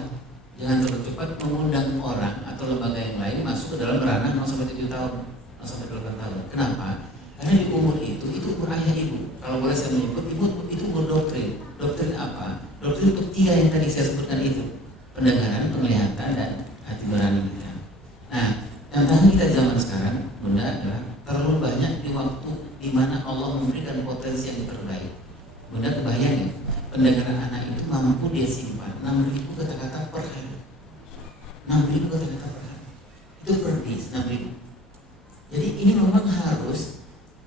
Jangan terlalu cepat mengundang orang atau lembaga yang lain masuk ke dalam ranah 0-7 tahun, 0-8 tahun. Kenapa? Karena di umur itu umur ayah ibu. Kalau boleh saya menyebut, itu umur doktrin. Doktrin apa? Doktrin untuk 3 yang tadi saya sebutkan itu. Pendengaran, penglihatan, dan hati nurani kita. Nah, tantangan kita zaman sekarang, Bunda, adalah terlalu banyak di waktu di mana Allah memberikan potensi yang terbaik. Bunda kebayang ya, pendengaran anak itu mampu dia simpan 6.000 kata-kata per hari. 6.000 kata-kata per hari. Itu per day 6.000. Jadi ini memang harus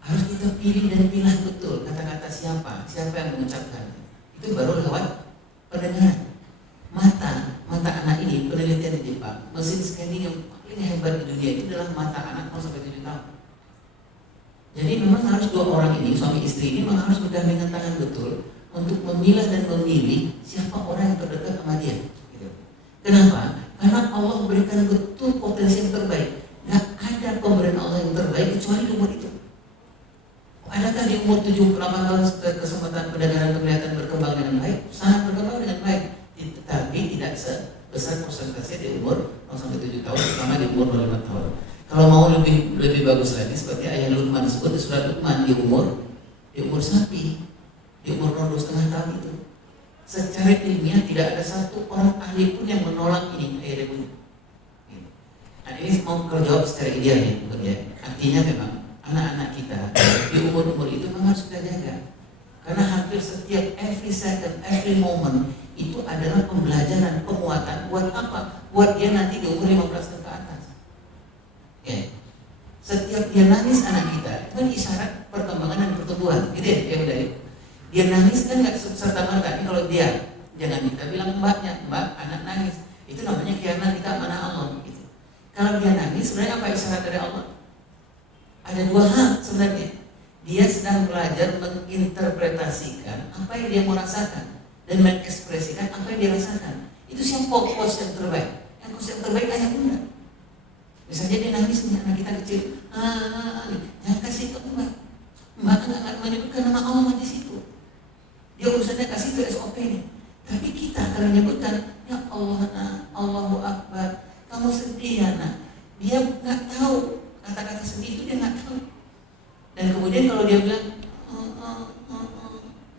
kita pilih dan pilah betul kata-kata siapa yang mengucapkan. Itu baru lewat pendengaran. Mata anak ini, penelitian di Jepang, mesin scanning yang paling hebat di dunia itu adalah mata anak 0-7 tahun. Jadi memang harus 2 orang ini, suami istri ini memang harus bergandengan tangan betul untuk memilah dan memilih siapa orang yang terdekat sama dia. Gitu. Kenapa? Karena Allah berikan betul potensi yang terbaik. Gak ada pemberian Allah yang terbaik kecuali di umur itu. Adakah di umur 7-8 tahun kesempatan pendengaran penglihatan berkembang dengan baik? Sangat berkembang dengan baik, tetapi tidak sebesar persentase di umur 0-7 tahun, terutama di umur 5 tahun. Kalau mau lebih bagus lagi, seperti ayah Luqman disebut di surat Luqman, di umur sapi, di umur 2,5 tahun itu. Secara ilmiah tidak ada satu orang ahli pun yang menolak ini ayah dan ibu. Nah ini mau terjawab secara ideal ya, artinya memang anak-anak kita di umur itu memang harus kita jaga. Karena hampir setiap every second, every moment itu adalah pembelajaran, penguatan. Buat apa? Buat dia nanti di umur 15 tahun ke atas. Ya. Setiap dia nangis anak kita, itu kan isyarat perkembangan dan pertumbuhan. Gitu ya, yang dari dia nangis kan nggak serta-merta. Ini kalau dia, jangan kita bilang mbaknya, mbak anak nangis. Itu namanya khianat kita mana Allah. Gitu. Kalau dia nangis, sebenarnya apa isyarat dari Allah? Ada 2 hal sebenarnya. Dia sedang belajar menginterpretasikan apa yang dia mau rasakan dan mengekspresikan apa yang dia rasakan. Itu siapa coach yang terbaik? Yang coach yang terbaik ayah bunda. Misalnya dia nangis nih, anak kita kecil, jangan kasih ke mbak. Mbak nggak menyebutkan nama Allah di situ. Dia urusannya kasih itu SOP nih. Tapi kita akan menyebutkan, ya Allah, nah, Allahu Akbar. Kamu sedih ya nak. Dia nggak tahu. Kata-kata sedih itu dia nggak tahu. Dan kemudian kalau dia bilang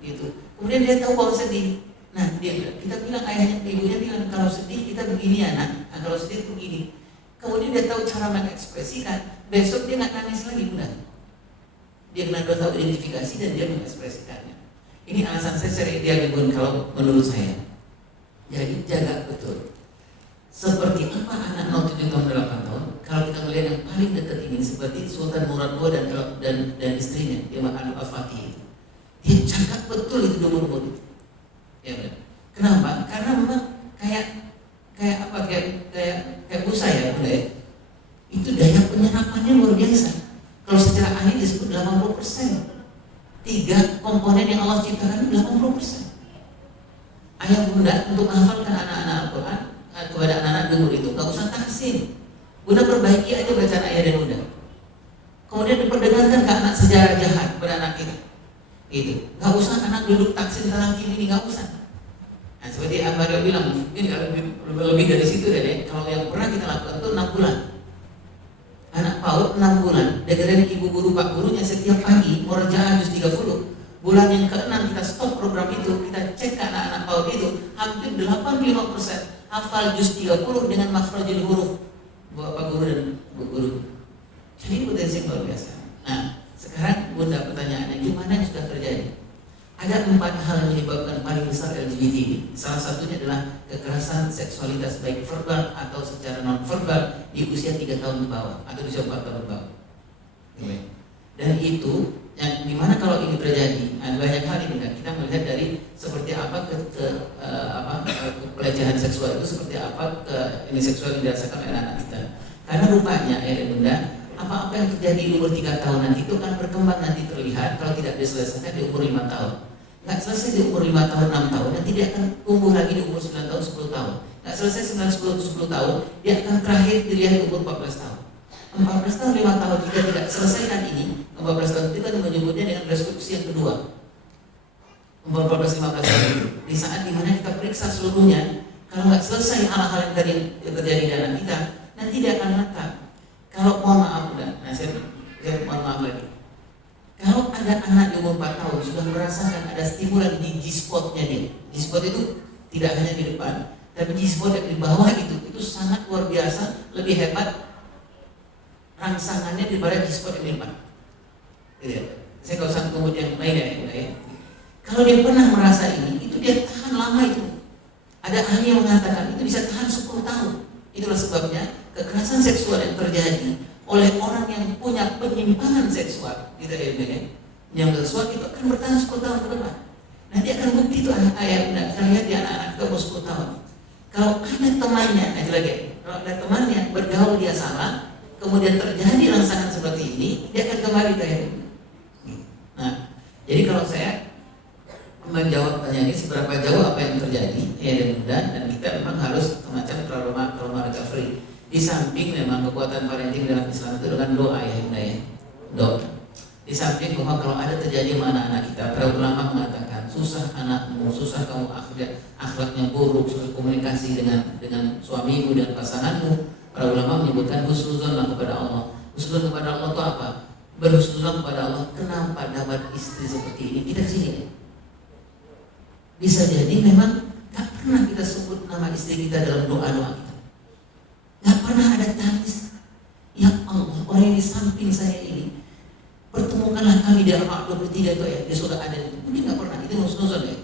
gitu, kemudian dia tahu bahwa sedih. Nah kita bilang, ayahnya, ibunya bilang kalau sedih kita begini anak, nah, kalau sedih begini. Kemudian dia tahu cara mengekspresikan. Besok dia nggak nangis lagi bunda. Dia kena tahu identifikasi dan dia mengekspresikannya. Ini alasan saya secara ideal pun kalau menurut saya. Jadi jaga betul. Seperti apa anak 0-7 tahun 8 tahun? Kalau kita melihat yang paling dekat ini seperti Sultan Murad II dan istrinya, Imam Al-Fatih itu. Dia cakap betul itu umur-umur itu. Ya benar. Kenapa? Karena memang kayak busa ya, bunda ya. Itu daya penyerapannya luar biasa. Kalau secara ahli disebut 80%. 3 komponen yang Allah ciptakan itu 80%. Ayah bunda untuk menghafalkan anak-anak Al-Quran kepada anak-anak dulu itu nggak usah taksin. Bunda perbaiki aja bacaan ayah dan bunda. Kemudian diperdengarkan ke anak sejarah jahat pada anak kita. Gitu. Nggak usah anak duduk taksin tentang ini, nggak usah. Nah seperti Abah bilang, mungkin kalau lebih dari situ deh. Kalau yang pernah kita lakukan itu 6 bulan. Anak PAUD 6 bulan. Dengerin ibu guru pak gurunya setiap pagi murojaah juz 30. Bulan yang ke-6 kita stop program itu, kita cek ke anak-anak PAUD itu hampir 85% hafal juz 30 dengan makhrajul huruf Bapak guru dan Bu guru. Jadi potensi yang luar biasa. Nah, sekarang bunda pertanyaannya gimana yang sudah terjadi? Ada 4 hal yang menyebabkan paling besar LGBT ini. Salah satunya adalah kekerasan seksualitas baik verbal atau secara non verbal di usia 3 tahun ke bawah atau di usia 4 tahun ke bawah. Dan itu yang dimana kalau ini terjadi, banyak hal ini kita melihat dari seperti apa pelecehan seksual itu seperti apa ini seksual yang dirasakan oleh anak kita. Karena rupanya ya bunda, apa-apa yang terjadi di umur 3 tahun nanti itu akan berkembang nanti terlihat kalau tidak diselesaikan di umur 5 tahun. Nggak selesai di umur 5 tahun, 6 tahun, nanti dia akan tumbuh lagi di umur 9 tahun, 10 tahun. Nggak selesai 9, 10 tahun, dia akan terakhir dilihat di umur 14 tahun. 14 tahun, 5 tahun, jika tidak selesaikan ini, 14 tahun kita menyebutnya dengan restruksi yang kedua. Umur 14-15 tahun itu, di saat dimana kita periksa seluruhnya, kalau nggak selesai hal-hal yang tadi terjadi di anak kita, nanti dia akan menetap. Kalau mohon maaf, saya mohon maaf lagi. Kalau ada anak di umur 4 tahun sudah merasakan ada stimulan di G-spotnya dia. G-spot itu tidak hanya di depan, tapi G-spot yang di bawah itu sangat luar biasa, lebih hebat rangsangannya daripada G-spot yang di depan. Gitu ya. Saya nggak usah tunggu yang lain ya. Kalau dia pernah merasa ini, itu dia tahan lama itu. Ada ahli yang mengatakan itu bisa tahan 10 tahun. Itulah sebabnya kekerasan seksual yang terjadi oleh orang yang punya penyimpangan seksual, gitu ya. Yang seksual itu akan bertahan 10 tahun ke depan. Nanti akan bukti itu ayat kita lihat di anak-anak kita umur 10 tahun. Kalau ada temannya, kalau ada temannya bergaul dia salah, kemudian terjadi rangsangan seperti ini, dia akan kembali ke ayat. Nah, jadi kalau saya menjawab pertanyaan ini seberapa jauh apa yang terjadi dan kita memang harus semacam trauma recovery. Di samping memang kekuatan parenting dalam Islam itu dengan doa ya, doa. Di samping bahwa kalau ada terjadi mana anak kita, para ulama mengatakan susah anakmu, susah kamu akhlaknya buruk, susah komunikasi dengan suamimu dan pasanganmu. Para ulama menyebutkan husnuzon kepada Allah. Husnuzon kepada Allah itu apa? Berhusnuzon kepada Allah. Kenapa dapat istri seperti ini? Kita sini. Bisa jadi memang tak pernah kita sebut nama istri kita dalam doa-doa kita. Tak pernah ada tangis. Ya Allah, orang yang di samping saya ini, pertemukanlah kami di Al-Baqarah 23 itu ya, dia sudah ada. Mungkin tak pernah, itu husnuzon ya.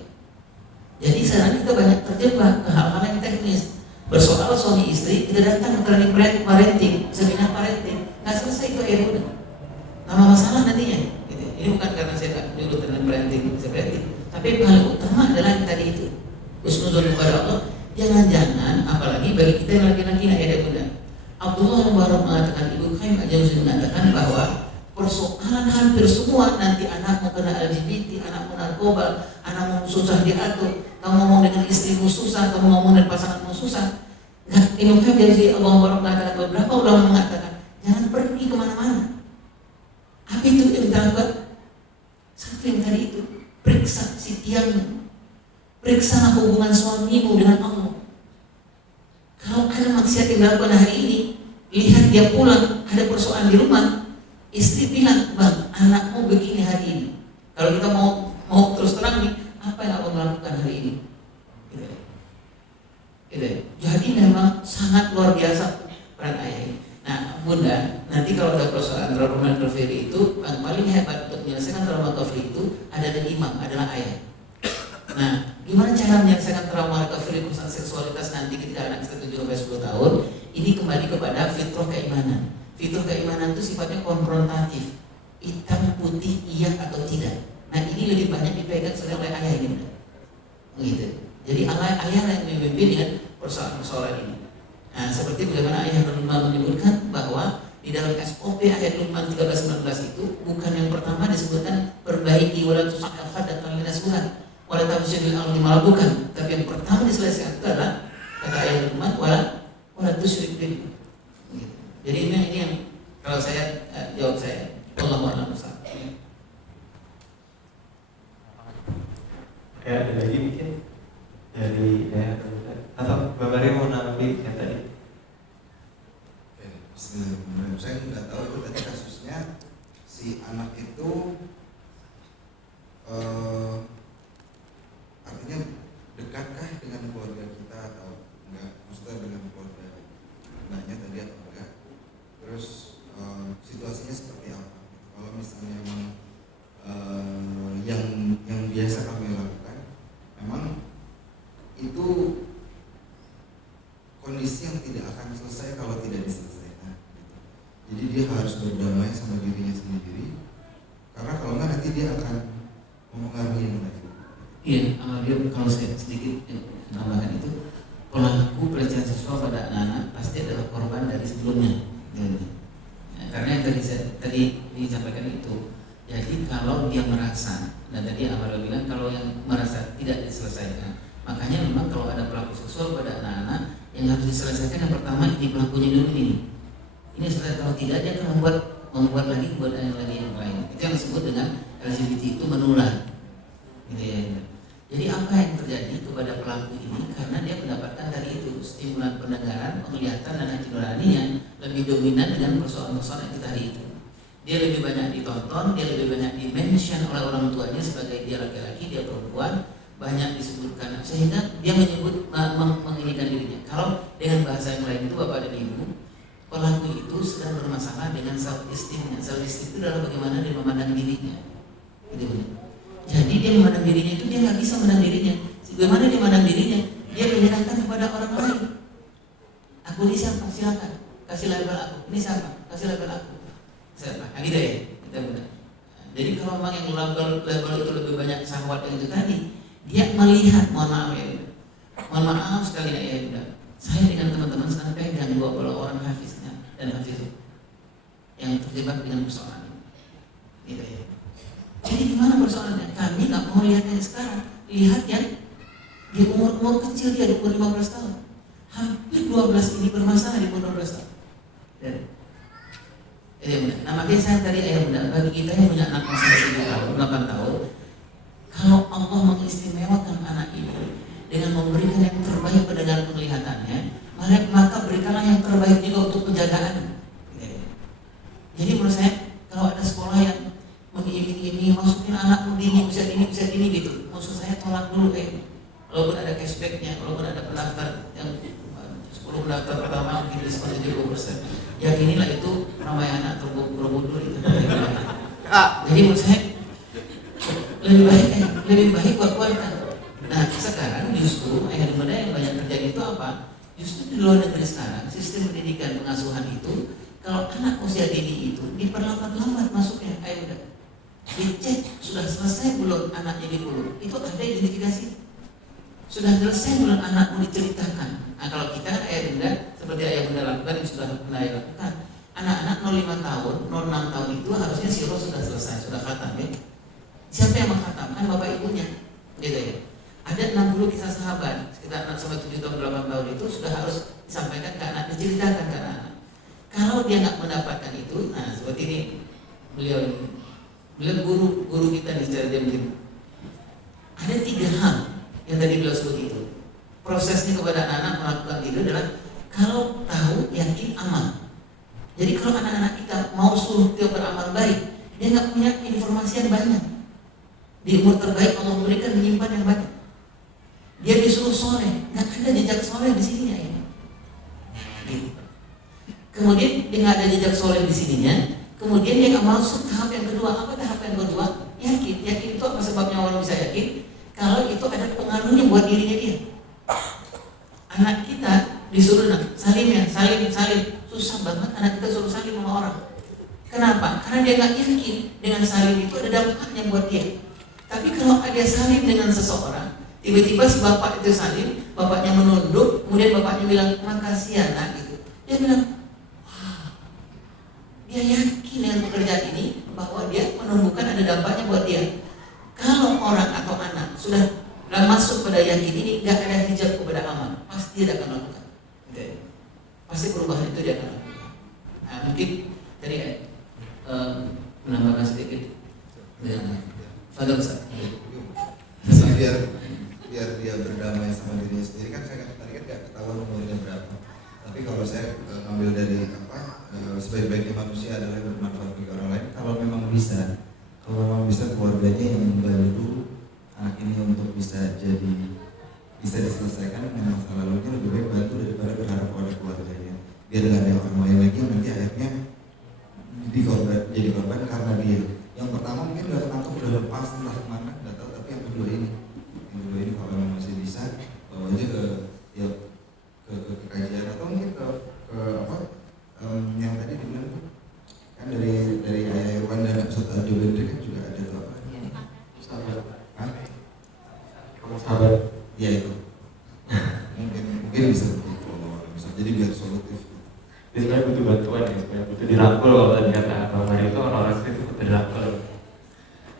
Jadi sekarang kita banyak terjebak ke hal-hal yang teknis. Bersoal suami istri, kita datang ke training parenting, seminar parenting, nggak selesai itu ya udah. Nama masalah nantinya. Gitu. Ini bukan karena saya tak menyuruh training parenting, tapi paling utama adalah yang tadi itu husnuzon kepada Allah. Jangan-jangan, apalagi bagi kita yang laki-laki ya bunda. Abdullah Mubarak mengatakan, Ibu Qayyim Al-Jauziyah mengatakan bahwa persoalan hampir semua nanti anakmu kena LGBT, anakmu narkoba, anakmu susah diatur, kamu ngomong dengan istrimu susah, kamu ngomong dengan pasanganmu susah. Nah, Ibu Qayyim Al-Jauziyah Allah Mubarak mengatakan, beberapa ulama mengatakan jangan pergi kemana-mana. Apa itu yang kita lakukan? Satu yang tadi itu, periksa si tiangmu, periksa hubungan suamimu dengan Allah. Kalau ada maksiat yang dilakukan hari ini, lihat dia pulang ada persoalan di rumah, istri bilang, bang, anakmu begini hari ini. Kalau kita mau terus terang nih, apa yang abang lakukan hari ini? Gitu. Jadi memang sangat luar biasa peran ayah ini. Nah, bunda, nanti kalau ada persoalan trauma recovery itu, yang paling hebat untuk menyelesaikan trauma recovery itu adalah imam, adalah ayah. Nah, gimana cara menyelesaikan trauma recovery urusan seksualitas nanti ketika anak kita 7-10 tahun? Ini kembali kepada fitrah keimanan. Fitrah keimanan itu sifatnya konfrontatif, hitam putih iya atau tidak. Nah, ini lebih banyak dipegang oleh ayah ini, begitu. Jadi ayah yang memimpin dengan persoalan ini. Nah, seperti bagaimana ayah Luqman menyebutkan bahwa di dalam SOP ayat Luqman 13-19 itu bukan yang pertama disebutkan perbaiki wala tusaqafat dan kalinas bukan. Wala tabsyiril ardi bukan, tapi yang pertama diselesaikan itu adalah kata ayat Luqman wala tusyrik bihi. Jadi ini yang kalau saya jawab saya, wallahu a'lam bishawab. Ya, ada lagi mungkin dari atau Mbak Maria mau nambahin yang tadi? Bismillahirrahmanirrahim. Saya nggak tahu itu tadi kasusnya si anak itu artinya dekatkah dengan keluarga kita atau enggak, maksudnya dengan keluarga mbaknya tadi atau enggak, terus situasinya seperti apa? Kalau misalnya memang yang biasa kami lakukan memang itu kondisi yang tidak akan selesai kalau tidak diselesaikan. Jadi dia harus berdamai sama dirinya sendiri, karena kalau enggak nanti dia akan mempengaruhi yang lain. Iya, dia kalau saya sedikit tambahkan itu, pelaku pelecehan seksual pada anak-anak pasti adalah korban dari sebelumnya. Karena yang tadi disampaikan itu, jadi kalau dia merasa, dan tadi Amal bilang kalau yang kalau ada pelaku seksual pada anak-anak, yang harus diselesaikan yang pertama ini pelakunya dulu ini. Ini setelah kalau tidak dia akan membuat lagi yang lain. Itu yang disebut dengan LGBT itu menular. Gitu ya. Jadi apa yang terjadi kepada pelaku ini karena dia mendapatkan dari itu stimulan pendengaran, penglihatan dan hati nuraninya lebih dominan dengan persoalan-persoalan yang kita hari itu. Dia lebih banyak ditonton, dia lebih banyak dimention oleh orang tuanya sebagai dia laki-laki, dia perempuan, banyak disebutkan sehingga dia menyebut menginginkan dirinya. Kalau dengan bahasa yang lain itu Bapak dan Ibu, pelaku itu sedang bermasalah dengan self esteem. Self esteem itu adalah bagaimana dia memandang dirinya. Gitu. Jadi dia memandang dirinya itu dia nggak bisa memandang dirinya. Bagaimana dia memandang dirinya? Dia menyerahkan kepada orang lain. Aku ini siapa? Silakan kasih label aku. Ini siapa? Kasih label aku. Siapa? Nah, gitu ya. Kita mudah. Jadi kalau memang yang label itu lebih banyak syahwat yang itu tadi, dia melihat, mohon maaf ya, mohon maaf sekali ya udah. Saya dengan teman-teman sedang pegang 20 orang hafiznya dan hafiz yang terjebak dengan persoalan. Gitu ya. Jadi gimana persoalannya? Kami nggak mau lihat yang sekarang, lihat yang di umur kecil dia di umur 15 tahun. Hampir 12 ini bermasalah di umur 12 tahun. Nah makanya saya tadi bagi kita yang punya anak masih 7 tahun, 8 tahun, kalau Allah mengistimewakan anak ini dengan memberikan yang terbaik pendengaran penglihatannya, maka berikanlah yang terbaik juga untuk penjagaan. Jadi menurut saya kalau ada sekolah yang mengiming-iming masukin anakmu dini bisa ini gitu, maksud saya tolak dulu walaupun ada cashbacknya, walaupun ada pendaftar yang 10 pendaftar pertama mungkin diskon 70%, yakinilah itu ramai anak terburu-buru itu. Jadi menurut saya lebih baik kuat-kuatkan. Nah sekarang justru yang banyak terjadi itu apa? Justru di luar negeri sekarang sistem pendidikan pengasuhan itu kalau anak usia dini itu diperlambat-lambat masuknya. Ayo udah dicek sudah selesai belum anaknya di puluh, itu ada identifikasi. Sudah selesai belum anakmu diceritakan. Nah kalau kita kan ayah bunda seperti ayah bunda lakukan yang sudah pernah ayah lakukan, anak-anak 05 tahun, 06 tahun itu harusnya siro sudah selesai, sudah khatam ya. Siapa yang mengkhatamkan? Bapak ibunya, gitu ya. Ada 60 kisah sahabat sekitar 6 sampai 7 tahun 8 tahun itu sudah harus disampaikan ke anak, diceritakan ke anak. Kalau dia nggak mendapatkan itu, nah seperti ini beliau guru kita di secara diam-diam. Ada 3 hal yang tadi beliau sebut itu. Prosesnya kepada anak-anak melakukan itu adalah kalau tahu, yakin, amal. Jadi kalau anak-anak kita mau suruh dia beramal baik, dia nggak punya informasi yang banyak. Di umur terbaik Allah memberikan menyimpan yang banyak. Dia disuruh soleh, nggak ada jejak soleh di sininya ini. Kemudian dia nggak ada jejak soleh di sininya. Kemudian dia nggak masuk tahap yang kedua. Apa tahap yang kedua? Yakin itu apa sebabnya orang bisa yakin? Kalau itu ada pengaruhnya buat dirinya dia. Anak kita disuruh salim, susah banget anak kita suruh salim sama orang. Kenapa? Karena dia nggak yakin dengan salim itu ada dampaknya buat dia. Tapi kalau ada salim dengan seseorang, tiba-tiba si bapak itu salim, bapaknya menunduk, kemudian bapaknya bilang makasih ya nak gitu. Dia bilang, wah, dia yakin dengan pekerjaan ini bahwa dia menumbuhkan ada dampaknya buat dia. Kalau orang atau anak sudah masuk pada yakin ini, nggak ada hijab kepada amal, pasti dia akan lakukan. Pasti perubahan itu dia akan lakukan. Nah, mungkin tadi menambahkan sedikit. Fadal Ustaz. biar dia berdamai sama dirinya sendiri kan saya tadi kan nggak ketahuan umurnya berapa. Tapi kalau saya ambil dari sebaik-baiknya manusia adalah bermanfaat bagi orang lain. Kalau memang bisa keluarganya yang membantu anak ini untuk bisa diselesaikan dengan masa lalunya, lebih baik bantu daripada berharap pada keluarganya. Biar nggak ada orang lain lagi yang nanti akhirnya jadi korban karena dia. Yang pertama mungkin udah ketangkep, udah lepas entah kemana, nggak tahu. Tapi yang kedua ini kalau memang masih bisa bawa aja ke kajian atau mungkin ke yang tadi dibilang kan dari Ayah Irwan dan Ustaz Arjo Bendri kan juga ada tuh apa? Sahabat. Hah? Kamu sahabat? Iya itu. mungkin bisa begitu, bisa jadi biar solutif. Dia sebenarnya butuh bantuan ya, sebenarnya butuh dirangkul. Kalau tadi kata Bang Mari itu orang-orang itu butuh dirangkul.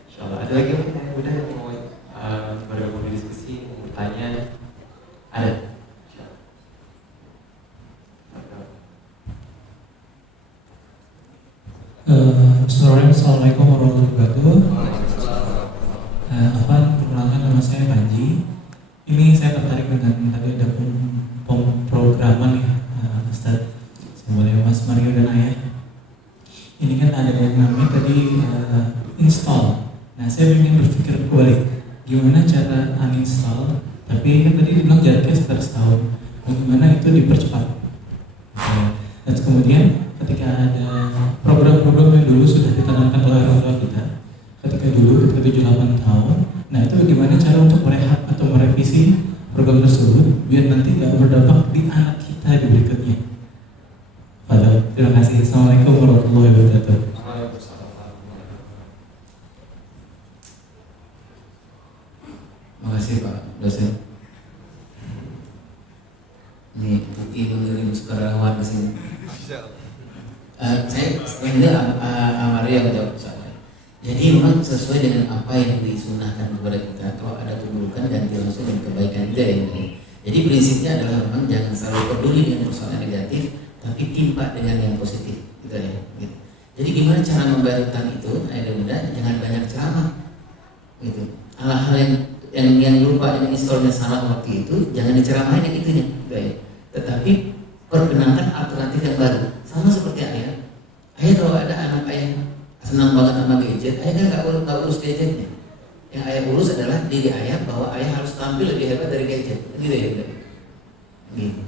Insyaallah ada lagi mungkin yang udah yang mau bergabung di diskusi, mau bertanya. Ada. Assalamualaikum warahmatullahi wabarakatuh. Perkenalkan nama saya Panji. Ini saya tertarik dengan tadi ada pemrograman ya, Ustadz. Semuanya Mas Mario dan Ayah. Ini kan ada yang namanya tadi install. Nah, saya ingin berpikir balik, gimana cara uninstall? Tapi kan tadi dibilang jaraknya sekitar setahun. Bagaimana itu dipercepat? Dan kemudian ketika ada program-program yang dulu sudah ditanamkan oleh orang tua kita, ketika 7-8 tahun, nah itu bagaimana cara untuk merehab atau merevisi program tersebut biar nanti tidak berdampak di anak kita di berikutnya. Terima kasih. Assalamualaikum warahmatullahi wabarakatuh. Terima kasih Pak dosen. Ini Buki mengirim sukarelawan ke sini. Saya ini Amaria yang menjawab soalnya. Jadi memang sesuai dengan apa yang disunahkan kepada kita. Kalau ada keburukan ganti langsung dengan kebaikan dia yang ini. Jadi prinsipnya adalah memang jangan selalu peduli dengan persoalan negatif, tapi timpa dengan yang positif. Gitu ya. Gitu. Jadi gimana cara membalikkan itu? Anak muda jangan banyak ceramah. Gitu. Hal-hal yang lupa yang installnya salah waktu itu jangan diceramahin yang itunya. Gitu ya. Tetapi perkenalkan alternatif yang baru. Sama seperti ayah. Ayah kalau ada anak ayah senang banget sama gadget, ayah kan nggak urus gadgetnya. Yang ayah urus adalah diri ayah bahwa ayah harus tampil lebih hebat dari gadget. Gitu ya. Gitu.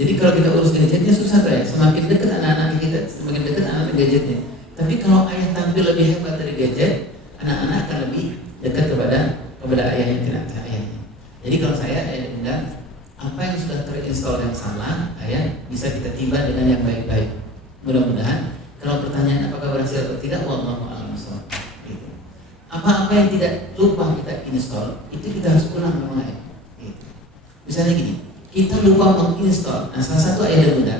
Jadi kalau kita urus gadgetnya susah ya. Semakin dekat anak-anak kita, semakin dekat anak gadgetnya. Tapi kalau ayah tampil lebih hebat dari gadget, anak-anak akan lebih dekat kepada ayah yang tidak ayahnya. Jadi kalau saya undang apa yang sudah terinstall yang salah, ayah bisa kita tiba dengan yang baik-baik. Mudah-mudahan kalau pertanyaan apakah berhasil atau tidak, wallahu a'lam bishawab. Gitu. Apa-apa yang tidak lupa kita install, itu kita harus ulang memang ayah. Gitu. Misalnya gini, kita lupa menginstall. Nah, salah satu ayah muda,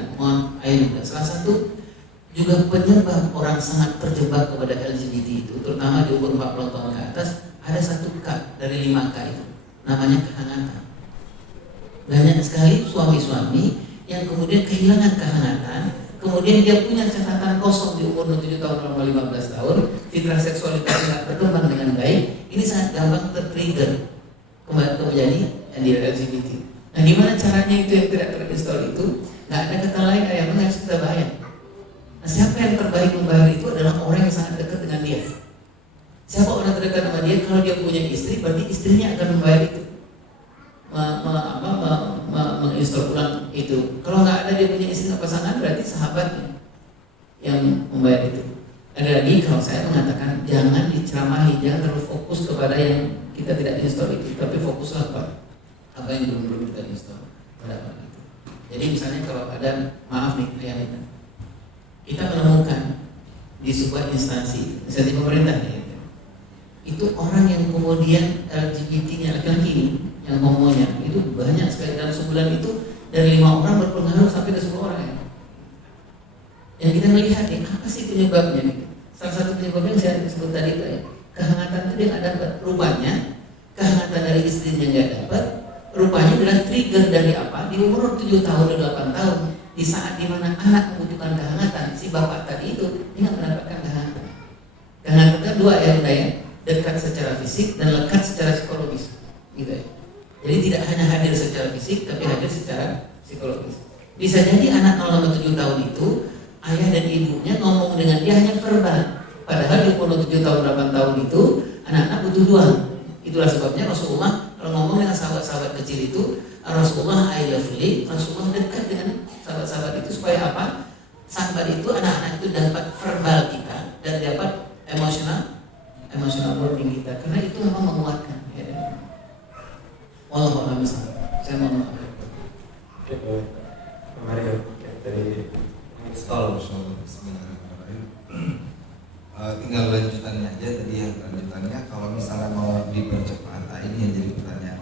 salah satu juga penyebab orang sangat terjebak kepada LGBT itu, terutama di umur 40 tahun ke atas, ada satu K dari 5 K itu, namanya kehangatan. Banyak sekali suami-suami yang kemudian kehilangan kehangatan, kemudian dia punya catatan kosong di umur 7 tahun sampai 15 tahun, fitrah seksualitas tidak berkembang dengan baik, ini sangat gampang tertrigger menjadi LGBT. Nah, gimana caranya itu yang tidak terinstall itu? Nggak ada kata lain yang harus kita bayar. Nah, siapa yang terbaik membayar itu adalah orang yang sangat dekat dengan dia. Siapa orang terdekat sama dia? Kalau dia punya istri, berarti istrinya akan membayar itu, menginstall ulang itu. Kalau nggak ada dia punya istri atau pasangan, berarti sahabatnya yang membayar itu. Ada lagi, kalau saya mengatakan jangan diceramahi, jangan terlalu fokus kepada yang kita tidak install itu, tapi fokuslah pada apa yang belum kita install pada apa itu. Jadi misalnya kalau ada, maaf nih ayah, kita menemukan di sebuah instansi pemerintah itu orang yang kemudian LGBT-nya laki-laki ini, yang homonya itu banyak sekali dalam sebulan itu, dari 5 orang berpengaruh sampai ke 10 orang ya. Yang kita melihat nih, apa sih penyebabnya? Salah satu penyebabnya yang saya sebut tadi itu ya, kehangatan itu dia nggak dapat. Rupanya kehangatan dari istrinya nggak dapat. Rupanya adalah trigger dari apa? Di umur 7 tahun dan 8 tahun, di saat dimana anak membutuhkan kehangatan, si bapak tadi itu dia nggak mendapatkan kehangatan. Kehangatan dua ya, dekat secara fisik dan lekat secara psikologis, gitu ya. Jadi tidak hanya hadir secara fisik, tapi hadir secara psikologis. Bisa jadi anak 0-7 tahun itu ayah dan ibunya ngomong dengan dia hanya verbal, padahal di umur 7 tahun 8 tahun itu anak-anak butuh doang. Itulah sebabnya Rasulullah kalau ngomong dengan sahabat-sahabat kecil itu, Rasulullah I love you, Rasulullah dekat dengan sahabat-sahabat itu supaya apa? Sahabat itu, anak-anak itu dapat verbal kita dan dapat emosional wording kita, karena itu memang menguatkan. Ya. Wallahualam bishawab. Saya mohon maaf. Oke, Mario dari install. Bismillahirrahmanirrahim. Tinggal lanjutannya aja tadi yang lanjutannya. Kalau misalnya mau dipercepat, ini yang jadi pertanyaan.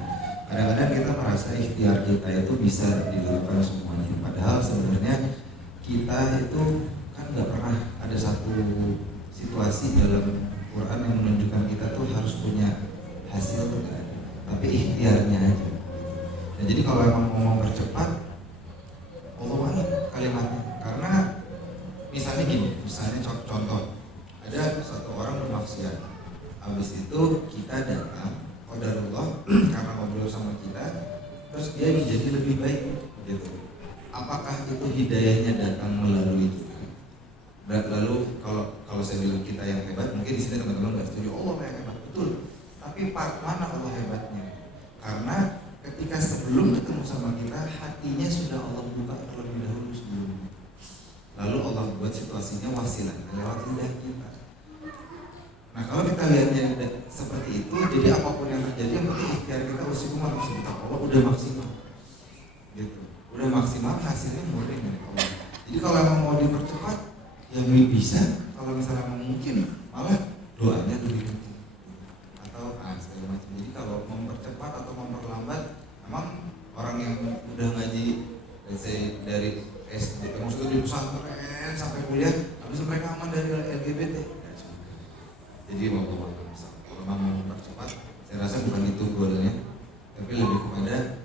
Kadang-kadang kita merasa ikhtiar kita itu bisa dilakukan semuanya, padahal sebenarnya kita itu kan nggak pernah ada satu situasi dalam Quran yang menunjukkan kita tuh harus punya hasil tuh nggak ada, tapi ikhtiarnya aja. Nah, jadi kalau emang mau mempercepat, Allah banget kalimatnya. Karena misalnya gini, misalnya contoh, ada satu orang bermaksiat, habis itu kita datang, qadarullah karena ngobrol sama kita, terus dia menjadi lebih baik, gitu. Apakah itu hidayahnya datang melalui kita? Lalu kalau saya bilang kita yang hebat, mungkin di sini teman-teman nggak setuju. Allah yang hebat, betul. Tapi part mana Allah hebatnya? Karena ketika sebelum ketemu sama kita, hatinya sudah Allah buka terlebih dahulu sebelumnya. Lalu Allah buat situasinya wasilah lewat lidah kita. Nah, kalau kita lihatnya seperti itu, jadi apapun yang terjadi, yang penting ikhtiar kita usikumah Allah udah maksimal, gitu. Udah maksimal, hasilnya murni dari Allah. Jadi kalau emang mau dipercepat, ya bisa. Kalau misalnya mungkin, malah doanya lebih penting, atau segala macam. Jadi kalau mempercepat atau memperlambat, emang orang yang udah ngaji, dari SD, maksudnya di pesantren sampai kuliah, habis mereka aman dari LGBT. Jadi kalau memang mau mempercepat, saya rasa bukan itu goalnya, tapi lebih kepada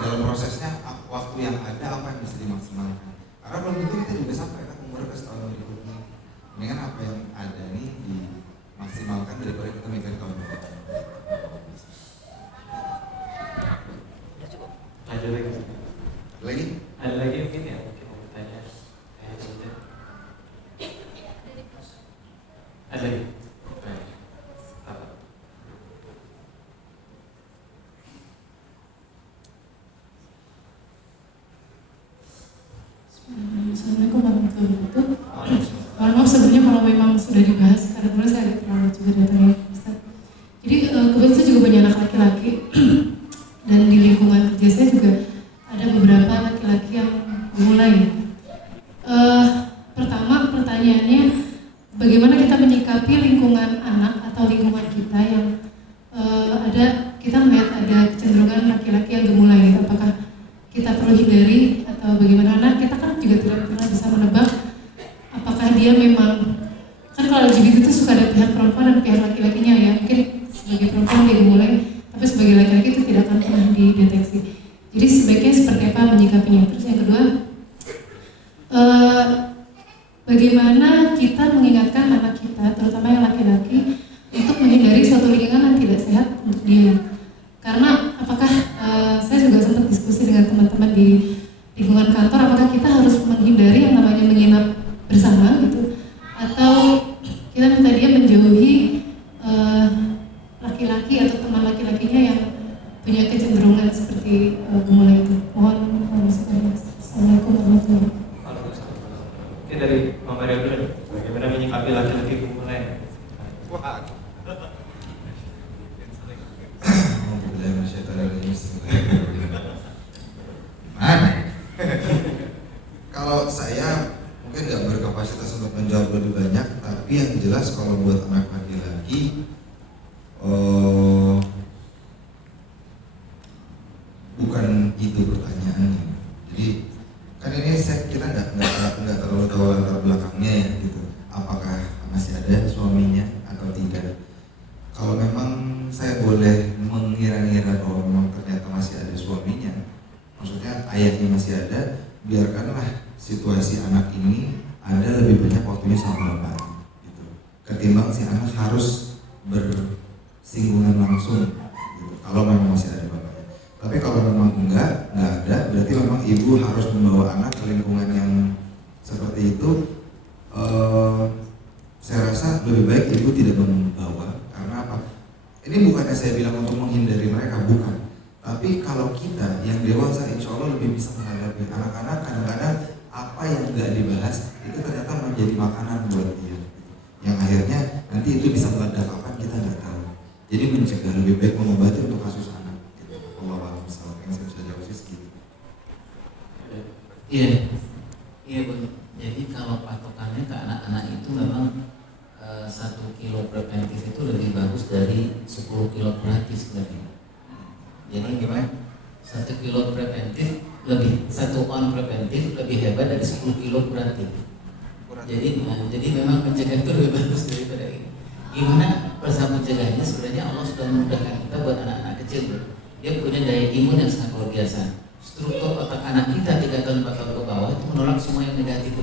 dalam prosesnya waktu yang ada apa yang bisa dimaksimalkan. Karena belum tentu kita juga sampai kan umur ke setahun berikutnya. Mendingan apa yang ada nih dimaksimalkan daripada kita mikir tahun depan. Lanjut lagi. Ada lagi mungkin ya, mungkin mau bertanya. Ada lagi. Assalamualaikum warahmatullahi wabarakatuh. Mohon maaf sebelumnya kalau memang sudah dibahas, karena dulu saya agak terlalu juga datangnya Ustaz. Jadi kebetulan saya juga punya anak laki-laki dan di lingkungan kerja saya juga ada beberapa laki-laki yang mulai. Pertama pertanyaannya, bagaimana kita menyikapi lingkungan anak atau lingkungan kita yang kita melihat ada kecenderungan laki-laki yang gemulai, apakah kita perlu hindari atau bagaimana? Karena kita kan juga tidak pernah bisa menebak apakah dia memang, kan kalau LGBT itu suka ada pihak perempuan dan pihak laki-lakinya ya, mungkin sebagai perempuan dia gemulai, tapi sebagai laki-laki itu tidak akan pernah dideteksi. Jadi sebaiknya seperti apa menyikapinya? Terus yang kedua, bagaimana kita mengingatkan anak kita, terutama yang laki-laki, untuk menghindari suatu lingkungan yang tidak sehat untuk dia. Karena apakah saya juga sempat diskusi dengan teman-teman di lingkungan kantor, apakah kita harus menghindari yang namanya menginap bersama gitu, atau kita minta dia menjauhi laki-laki atau teman laki-lakinya yang punya kecenderungan seperti gemulai itu. Mohon masukannya. Assalamualaikum warahmatullahi wabarakatuh. Oke, dari Mama Maria dulu, bagaimana menyikapi laki-laki gemulai? Kalau saya mungkin nggak berkapasitas untuk menjawab lebih banyak, tapi yang jelas kalau buat anak laki-laki, bukan itu pertanyaannya. Jadi kan ini kita nggak terlalu tahu latar belakangnya ya gitu. Apakah masih ada suaminya atau tidak? Kalau memang saya boleh mengira-ngira bahwa memang ternyata masih ada suaminya, maksudnya ayahnya masih ada, biarkanlah situasi anak ini ada lebih banyak waktunya sama bapaknya gitu. Ketimbang si anak harus bersinggungan langsung gitu, kalau memang masih ada bapaknya. Tapi kalau memang nggak ada, berarti memang ibu harus membawa anak ke lingkungan yang seperti itu. Saya rasa lebih baik ibu tidak membawa. Karena apa? Ini bukannya saya bilang untuk menghindari mereka, bukan. Tapi kalau kita yang dewasa, insya Allah lebih bisa menghadapi. Anak-anak kadang-kadang apa yang nggak dibahas itu ternyata menjadi makanan buat dia, yang akhirnya nanti itu bisa meledak kapan kita nggak tahu. Jadi mencegah lebih baik mengobati untuk kasus anak. Allah paham, yang saya bisa jawab sih segitu. Iya Bun. Jadi kalau patokannya ke anak-anak itu memang 1 kilo preventif itu lebih bagus dari 10 kilo gratis sebenarnya. Jadi gimana? 1 kilo preventif lebih, 1 on preventif lebih hebat dari 10 kilo kuratif. Jadi memang mencegah itu lebih bagus daripada ini. Gimana persamaan mencegahnya? Sebenarnya Allah sudah memudahkan kita buat anak-anak kecil. dia punya daya imun yang sangat luar biasa. Struktur otak anak kita 3 tahun 4 tahun ke bawah itu menolak semua yang negatif.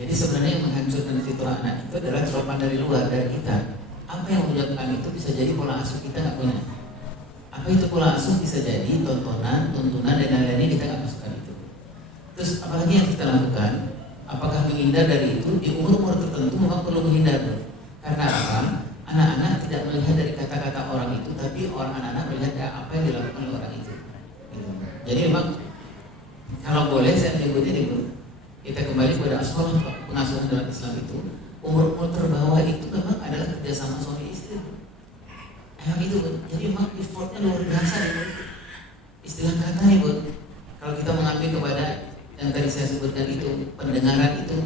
Jadi sebenarnya yang menghancurkan fitrah anak itu adalah cerobohan dari luar, dari kita. Apa yang menyebabkan itu bisa jadi pola asuh kita nggak punya. Apa itu pola asuh? Bisa jadi tontonan, tuntunan dan lain-lain kita nggak masukkan itu. Terus apalagi yang kita lakukan? Apakah menghindar dari itu? Di umur-umur tertentu memang perlu menghindar. Karena apa? Anak-anak tidak melihat dari kata-kata orang itu, tapi anak-anak melihat dari apa yang dilakukan oleh orang itu. Jadi memang kalau boleh saya menyebut ini, kita kembali kepada asal pengasuhan dalam Islam itu, umur-umur terbawah itu memang adalah kerjasama suami istri. Itu, jadi memang effortnya luar biasa ya. Istilah kata nih Bu, kalau kita mengambil kepada yang tadi saya sebutkan itu, pendengaran itu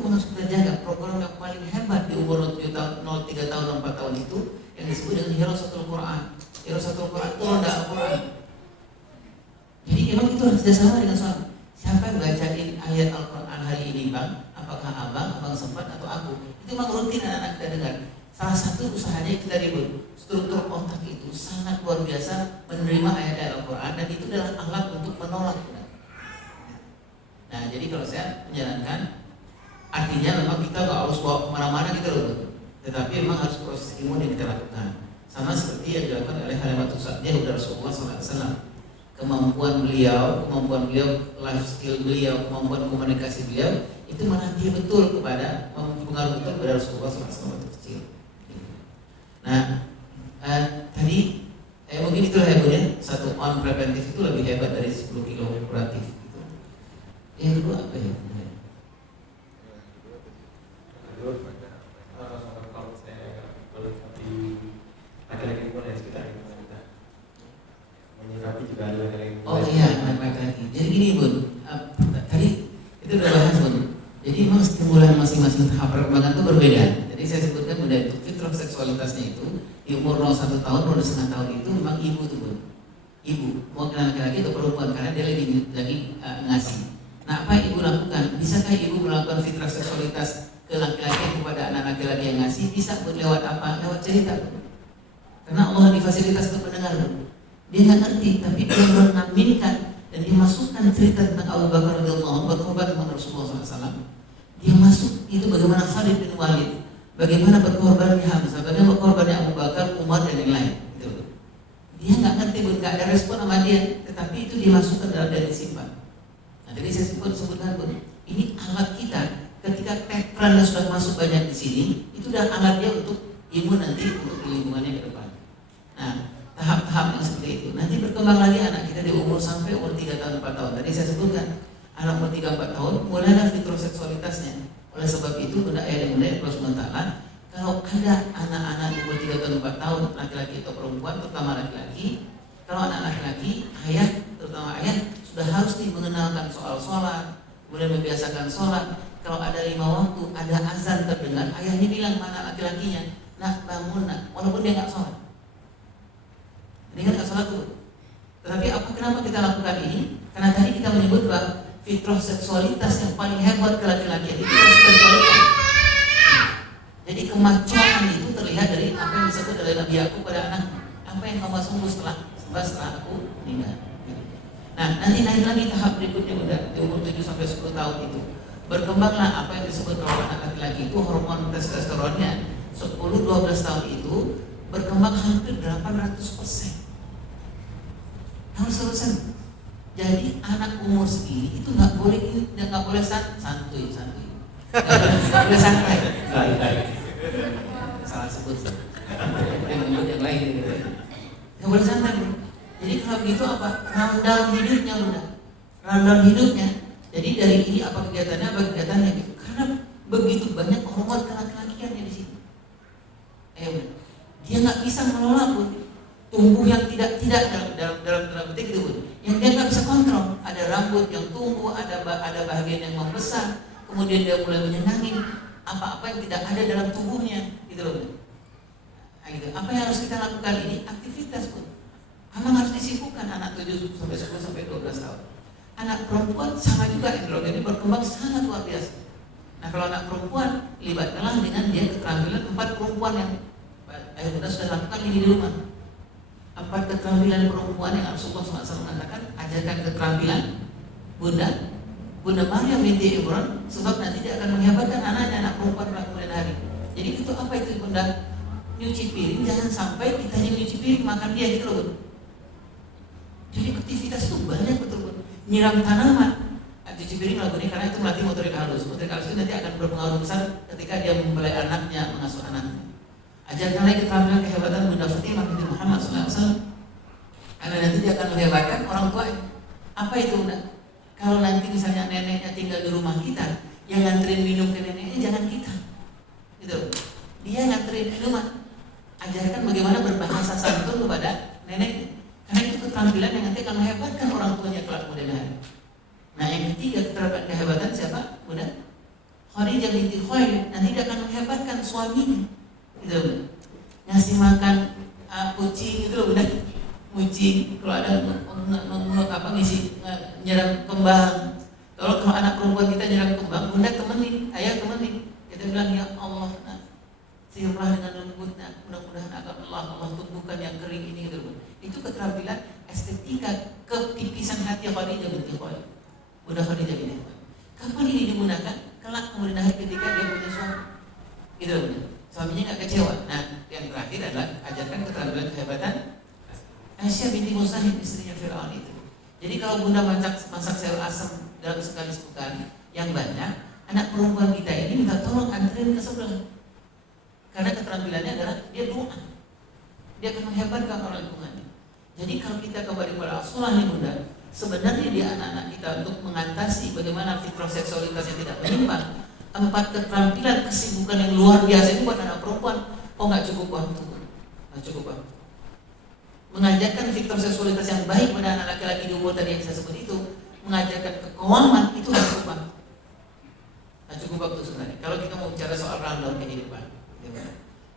harus kita jaga. Program yang paling hebat di umur 3 tahun 4 tahun itu yang disebut dengan Hirasatul Quran. Hirasatul Quran itu ronda Al-Quran. Jadi memang itu harus kerjasama dengan suami. Siapa yang bacain ayat Al-Quran hari ini Bang? Apakah abang sempat atau aku? Itu memang rutin anak-anak kita dengar. Salah satu usahanya kita ribut. Struktur otak itu sangat luar biasa menerima ayat-ayat Al-Quran, dan itu adalah alat untuk menolak. Nah, jadi kalau saya menyarankan, artinya memang kita nggak harus bawa kemana-mana gitu loh, tetapi memang harus proses imun yang kita lakukan. Sama seperti yang dilakukan oleh Halimatus Sa'diyah udah Rasulullah SAW. Kemampuan beliau, life skill beliau, kemampuan komunikasi beliau itu menanti betul kepada mempengaruhi betul kepada Rasulullah SAW waktu kecil. Nah, tadi mungkin itulah ya Bu ya, 1 on preventif itu lebih hebat dari 10 kilo kuratif gitu. Yang kedua apa ya? Kalau saya menyikapi laki-laki pun ya sekitar kita menyikapi juga ada laki-laki. Oh iya, laki-laki. Jadi gini Bun, tadi itu udah bahas Bun. Jadi memang stimulan masing-masing tahap perkembangan itu berbeda. Jadi saya sebutkan benda itu fitrah seksualitasnya itu di umur 1 tahun, 2,5 tahun itu memang ibu tuh Bun. Ibu, mau kenal laki-laki atau perempuan karena dia lagi ngasih. Nah, apa yang ibu lakukan? Bisakah ibu melakukan fitrah seksualitas ke laki-laki kepada anak laki-laki yang ngasih? Bisa Bun, lewat apa? Lewat cerita Bun. Karena Allah di fasilitas untuk mendengar Bun. Dia nggak ngerti, tapi dia mengaminkan dan dimasukkan cerita tentang Abu Bakar radhiyallahu anhu berkorban dengan Rasulullah SAW. Dia masuk itu bagaimana Khalid bin Walid, bagaimana berkorbannya Hamzah, bagaimana berkorbannya Abu Bakar, Umar dan yang lain. Gitu. Dia nggak ngerti Bun, nggak ada respon sama dia, tetapi itu dimasukkan dalam dan disimpan. Nah, tadi saya sebutkan Bun, ini alat kita ketika tetrannya sudah masuk banyak di sini, itu udah alat dia untuk imun nanti untuk lingkungannya ke depan. Nah, tahap-tahap yang seperti itu nanti berkembang lagi anak kita di umur sampai umur 3 tahun 4 tahun. Tadi saya sebutkan anak umur 3-4 tahun mulai ada fitrah seksualitasnya. Oleh sebab itu benda ayat yang mulia Allah Subhanahu wa taala, kalau ada anak-anak di umur 3 tahun 4 tahun laki-laki atau perempuan, terutama laki-laki, kalau anak laki-laki ayah terutama ayah sudah harus mengenalkan soal sholat, kemudian membiasakan sholat. Kalau ada 5 waktu, ada azan terdengar, ayahnya bilang mana laki-lakinya, nak bangun nak, walaupun dia nggak sholat. Dia nggak sholat tuh. Tetapi kenapa kita lakukan ini? Karena tadi kita menyebut bahwa fitrah seksualitas yang paling hebat ke laki-laki itu seksualitas. Jadi kemacuan itu terlihat dari apa yang disebut oleh Nabi Yakub pada anak. Apa yang kamu sungguh setelah aku meninggal. Nah, nanti naik lagi tahap berikutnya udah di umur 7-10 tahun itu. Berkembanglah apa yang disebut kalau anak laki-laki itu hormon testosteronnya 10-12 tahun itu berkembang hampir 800%. 100%. Jadi anak umur segini itu nggak boleh santuy. Nggak boleh santai. Salah sebut. Yang lain gitu. Nggak boleh santai. Jadi kalau begitu apa? Rundown hidupnya bunda. Rundown hidupnya. Jadi dari ini apa kegiatannya gitu. Karena begitu banyak hormon laki-lakiannya di sini. Dia nggak bisa mengelola pun tumbuh yang tidak dalam petik itu pun. Yang dia nggak bisa kontrol. Ada rambut yang tumbuh, ada bagian yang membesar, kemudian dia mulai menyenangin apa-apa yang tidak ada dalam tubuhnya, gitu loh. Nah, gitu. Apa yang harus kita lakukan ini? Aktivitas pun. Memang harus disibukkan anak 7-10-12 tahun. Anak perempuan sama juga androgen ini berkembang sangat luar biasa. Nah, kalau anak perempuan libatkanlah dengan dia keterampilan 4 perempuan yang ayah bunda sudah lakukan ini di rumah. 4 keterampilan perempuan yang Rasulullah SAW mengatakan, ajarkan keterampilan Bunda Maryam binti Imran, sebab nanti dia akan menghebatkan anaknya, anak perempuan kelak kemudian hari. Jadi itu apa itu Bunda? Nyuci piring, jangan sampai kita nyuci piring makan dia gitu loh. Jadi aktivitas itu banyak betul. Nyiram tanaman, cuci piring lagu ini karena itu melatih motorik halus. Motorik halus itu nanti akan berpengaruh besar ketika dia mempelai anaknya, mengasuh anaknya. Ajarkan lagi keterampilan kehebatan Bunda Fatimah binti Muhammad SAW, karena nanti dia akan menghebatkan orang tua. Apa itu Bunda? Kalau nanti misalnya neneknya tinggal di rumah kita, yang nganterin minum ke neneknya jangan kita, gitu. Dia nganterin minuman. Ajarkan bagaimana berbahasa santun kepada neneknya, karena itu keterampilan yang nanti akan menghebatkan orang tuanya kelak kemudian hari. Nah yang ketiga keterampilan kehebatan siapa? Bunda Khadijah binti Khuwailid, nanti dia akan menghebatkan suaminya, gitu. Ngasih makan kucing gitu loh Bunda. Kucing kalau ada ngisi nyiram kembang. Kalau anak perempuan kita nyiram kembang, Bunda temenin, ayah temenin. Kita bilang ya Allah, siramlah dengan lembut, mudah-mudahan akan Allah tumbuhkan yang kering ini gitu. Itu keterampilan estetika ketipisan hati Khadijah binti Khuwailid. Bunda Khadijah binti Khuwailid. Kapan ini digunakan? Kelak kemudian hari ketika dia punya suami. Gitu Bunda. Suaminya nggak kecewa. Nah, yang terakhir adalah ajarkan keterampilan kehebatan Aisyah binti Muzahim, istrinya Fir'aun itu. Jadi kalau Bunda masak sayur asam dalam sekali sepekan yang banyak, anak perempuan kita ini minta tolong anterin ke sebelah. Karena keterampilannya adalah dia doa. Dia akan menghebatkan orang lingkungannya. Jadi kalau kita kembali pada Rasulullah nih Bunda, sebenarnya dia anak-anak kita untuk mengatasi bagaimana fitrah seksualitas yang tidak menyimpang, 4 keterampilan kesibukan yang luar biasa ini buat anak perempuan. Oh nggak cukup waktu, nggak cukup waktu. Mengajarkan fitrah seksualitas yang baik pada anak laki-laki di umur tadi yang saya sebut itu, mengajarkan kekowaman itu nggak cukup waktu. Nggak cukup waktu sebenarnya. Kalau kita mau bicara soal rundown kehidupan,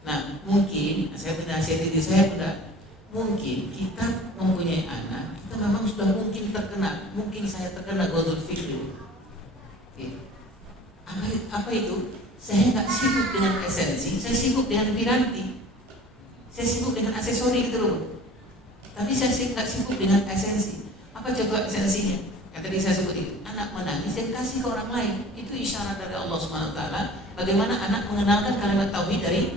nah mungkin saya menasihati diri saya Bunda, mungkin kita mempunyai anak, kita memang sudah mungkin terkena, mungkin saya terkena ghadul fikri. Apa itu? Saya nggak sibuk dengan esensi, saya sibuk dengan piranti, saya sibuk dengan aksesori gitu loh. Tapi saya nggak sibuk dengan esensi. Apa contoh esensinya? Yang tadi saya sebut itu, anak menangis dan kasih ke orang lain. Itu isyarat dari Allah SWT. Bagaimana anak mengenalkan kalimat tauhid dari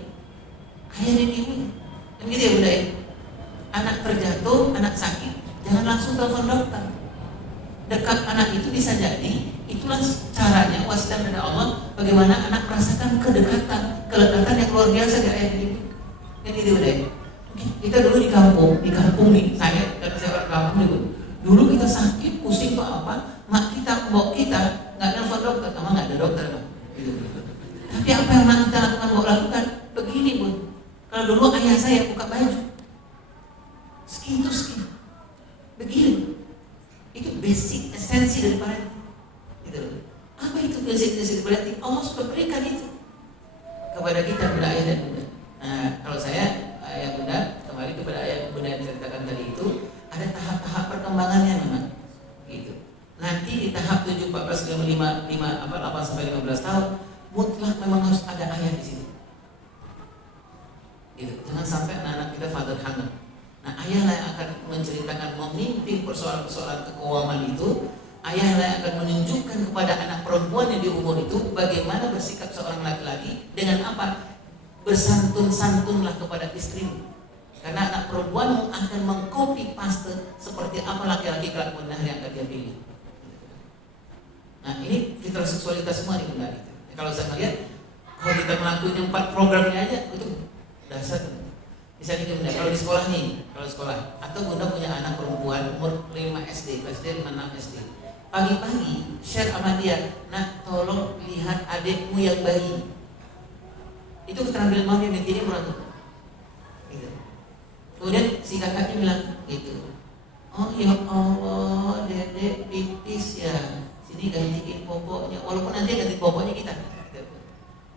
ayah dan ibunya. Dan gitu ya Bunda ya. Anak terjatuh, anak sakit, jangan langsung telepon dokter. Dekat anak itu bisa jadi, itulah caranya wasilah dari Allah. Bagaimana anak merasakan kedekatan, kelekatan yang luar biasa dari ayah dan ibu. Dan gitu Bunda ya. Kita dulu di kampung nih, saya karena saya orang kampung dulu. Dulu kita sakit, pusing atau apa, mak kita, mbok kita nggak nelfon dokter, emang nggak ada dokter Pak. Gitu. Tapi apa yang mak kita lakukan, mbok lakukan? Begini Bun, kalau dulu ayah saya buka baju, skin to skin, begini. Itu basic esensi dari parenting. Gitu. Apa itu basic esensi dari parenting? Allah sudah berikan itu kepada kita, kepada ayah dan bunda. Nah, kalau saya ayah bunda, kembali kepada ayah bunda yang ceritakan tadi itu, ada tahap-tahap perkembangannya memang. Gitu. Nanti di tahap 7, 14, 8 sampai 15 tahun, mutlak memang harus ada ayah di situ. Gitu. Jangan sampai anak-anak kita father hunger. Nah, ayahlah yang akan menceritakan, memimpin persoalan-persoalan keuangan itu. Ayahlah yang akan menunjukkan kepada anak perempuan yang di umur itu bagaimana bersikap seorang laki-laki dengan apa? Bersantun-santunlah kepada istrimu. Karena anak perempuanmu akan mengcopy paste seperti apa laki-laki kelak kemudian yang akan dia pilih. Nah, ini fitrah seksualitas semua nih bunda. Kalau saya melihat, kalau kita melakukan 4 program ini aja, itu dasar. Misalnya bunda, kalau di sekolah nih, atau bunda punya anak perempuan umur 5 SD, kelas 6 SD, pagi-pagi share sama dia, nak tolong lihat adikmu yang bayi. Itu keterampilan mama yang jadi merangkul. Gitu. Kemudian si kakaknya bilang gitu, oh ya Allah, dedek pipis ya, sini gantiin popoknya, walaupun nanti ganti popoknya kita. Gitu.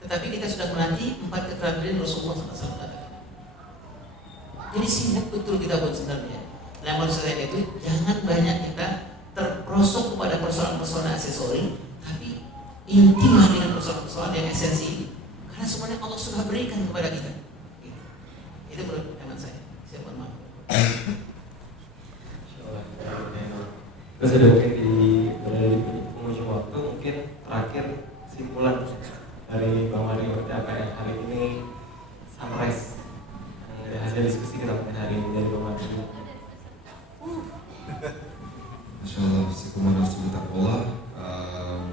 Tetapi kita sudah melatih 4 keterampilan Rasulullah SAW. Jadi sibuk betul kita buat sebenarnya. Namun selain itu, jangan banyak kita terperosok kepada persoalan-persoalan aksesori, tapi intilah dengan persoalan-persoalan yang esensi. Karena semuanya Allah sudah berikan kepada kita. Gitu. Itu menurut hemat saya. Siapa maaf. Kita sudah mungkin berada di penghujung waktu. Mungkin terakhir kesimpulan dari Bang Mario apa yang hari ini summarize dari hasil diskusi kita pada hari ini dari Bang Mario. Masya Allah, Bismillahirrahmanirrahim.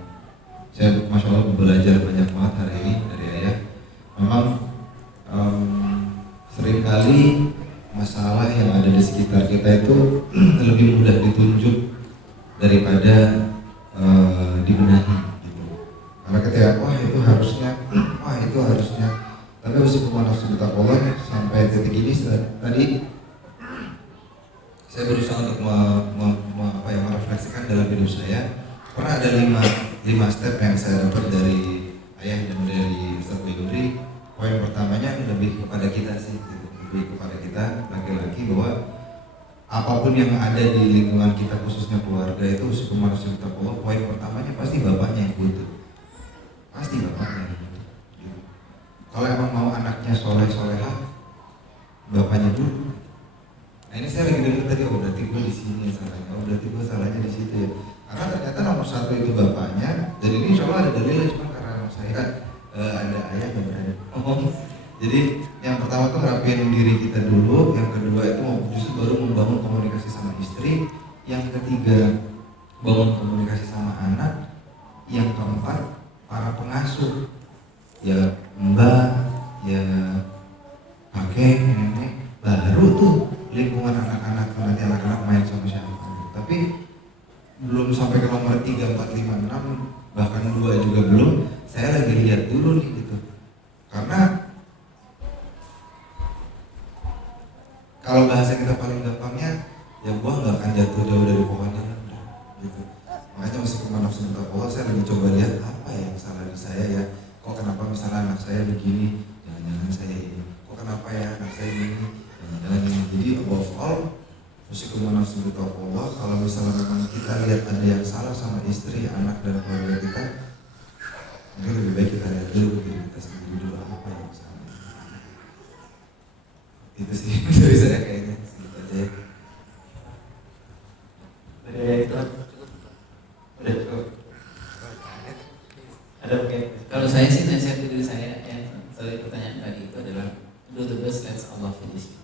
Saya Masya Allah belajar banyak banget hari ini dari ayah. Memang seringkali masalah yang ada di sekitar kita itu lebih mudah ditunjuk daripada dibenahi gitu. Karena ketika wah itu harusnya, tapi Bismillahirrahmanirrahim sampai detik ini tadi saya berusaha untuk merefleksikan dalam hidup saya. Pernah ada 5 step yang saya dapat dari ayah dan dari Ustaz Bayudri. Poin pertamanya lebih kepada kita sih, gitu. Lebih kepada kita laki-laki, bahwa apapun yang ada di lingkungan kita khususnya keluarga itu subhanallah, poin pertamanya pasti bapaknya yang butuh. Pasti bapaknya yang butuh. Gitu. Kalau emang mau anaknya soleh-solehah, bapaknya dulu. Nah ini saya lagi dengar tadi, berarti gue di sini salahnya, berarti gue salahnya di situ ya. Karena ternyata nomor 1 itu bapaknya, dan ini insya Allah ada dalilnya, cuma karena saya ada ayah yang berada. Jadi yang pertama tuh ngerapiin diri kita dulu, yang kedua itu justru baru membangun komunikasi sama istri, yang ketiga bangun komunikasi sama anak, yang keempat para pengasuh, ya mbak, ya kakek, nenek, baru tuh lingkungan anak-anak, nanti anak-anak main sama siapa. Tapi belum sampai ke nomor 3, 4, 5, 6, bahkan 2 juga belum. Saya lagi lihat dulu nih gitu. Karena kalau bahasa kita paling gampangnya, ya gua nggak akan jatuh jauh dari pohonnya gitu. Makanya meskipun nafsu Allah, saya lagi coba lihat apa yang salah di saya ya. Kok kenapa misalnya anak saya begini, jangan-jangan saya ini. Kok kenapa ya anak saya ini, jangan-jangan ini. Jadi above all, meskipun nafsu Allah, kalau misalnya memang kita lihat ada yang salah sama istri, anak dan keluarga kita, mungkin lebih baik kita lihat dulu diri kita sendiri dulu apa yang salah. Itu sih dari saya kayaknya segitu aja. Dari itu udah cukup. Ada mungkin? Kalau saya sih nasihat diri saya yang selalu pertanyaan tadi itu adalah do the best, let Allah finish.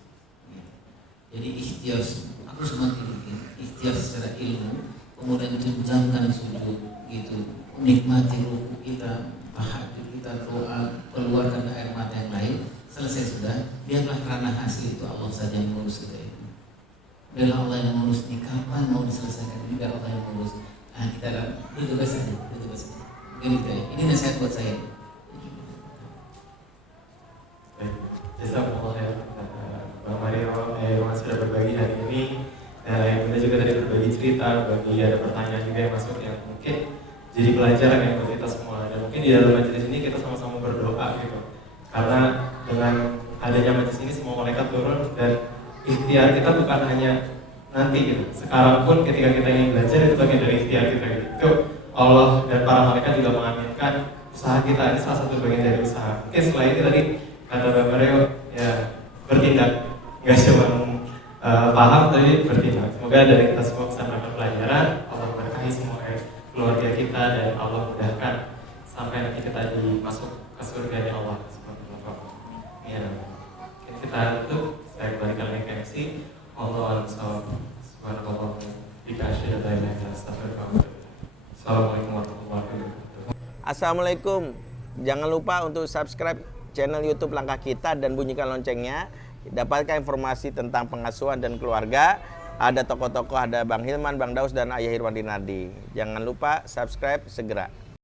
Jadi ikhtiar, aku semakin ikhtiar secara ilmu, kemudian tunjangkan sujud gitu, nikmati ruku kita, tahajud kita, doa, keluarkan air mata yang lain. Selesai sudah, biarlah karena hasil itu Allah saja yang mengurus kita itu. Biarlah Allah yang mengurus ini, kapan mau diselesaikan ini, biar Allah yang mengurus. Nah kita itu best saja, itu best saja. Gitu ya. Ini nasihat buat saya. Baik, jazakumullah khair. Bang Mario, Mas sudah berbagi hari ini. Yang kita juga tadi berbagi cerita, berbagi ada pertanyaan juga yang masuk yang mungkin jadi pelajaran yang buat kita semua. Dan mungkin di dalam majelis ini kita sama-sama berdoa gitu. Karena dengan adanya majelis ini semua malaikat turun dan ikhtiar kita bukan hanya nanti gitu. Sekarang pun ketika kita ingin belajar itu bagian dari ikhtiar kita gitu. Itu Allah dan para malaikat juga mengaminkan usaha kita, ini salah satu bagian dari usaha. Mungkin setelah ini tadi kata Bang Mario ya bertindak, nggak cuma paham tapi bertindak. Semoga dari kita semua bisa mendapat pelajaran. Allah berkahi semua keluarga kita dan Allah mudahkan sampai nanti kita masuk ke surga ya Allah. Ya, kita tutup. Saya kembalikan lagi ke MC. Allah subhanahu dikasih dan Assalamualaikum warahmatullahi wabarakatuh. Assalamualaikum. Jangan lupa untuk subscribe channel YouTube Langkah Kita dan bunyikan loncengnya. Dapatkan informasi tentang pengasuhan dan keluarga. Ada tokoh-tokoh, ada Bang Hilman, Bang Daus, dan Ayah Irwandi Nardi. Jangan lupa subscribe segera.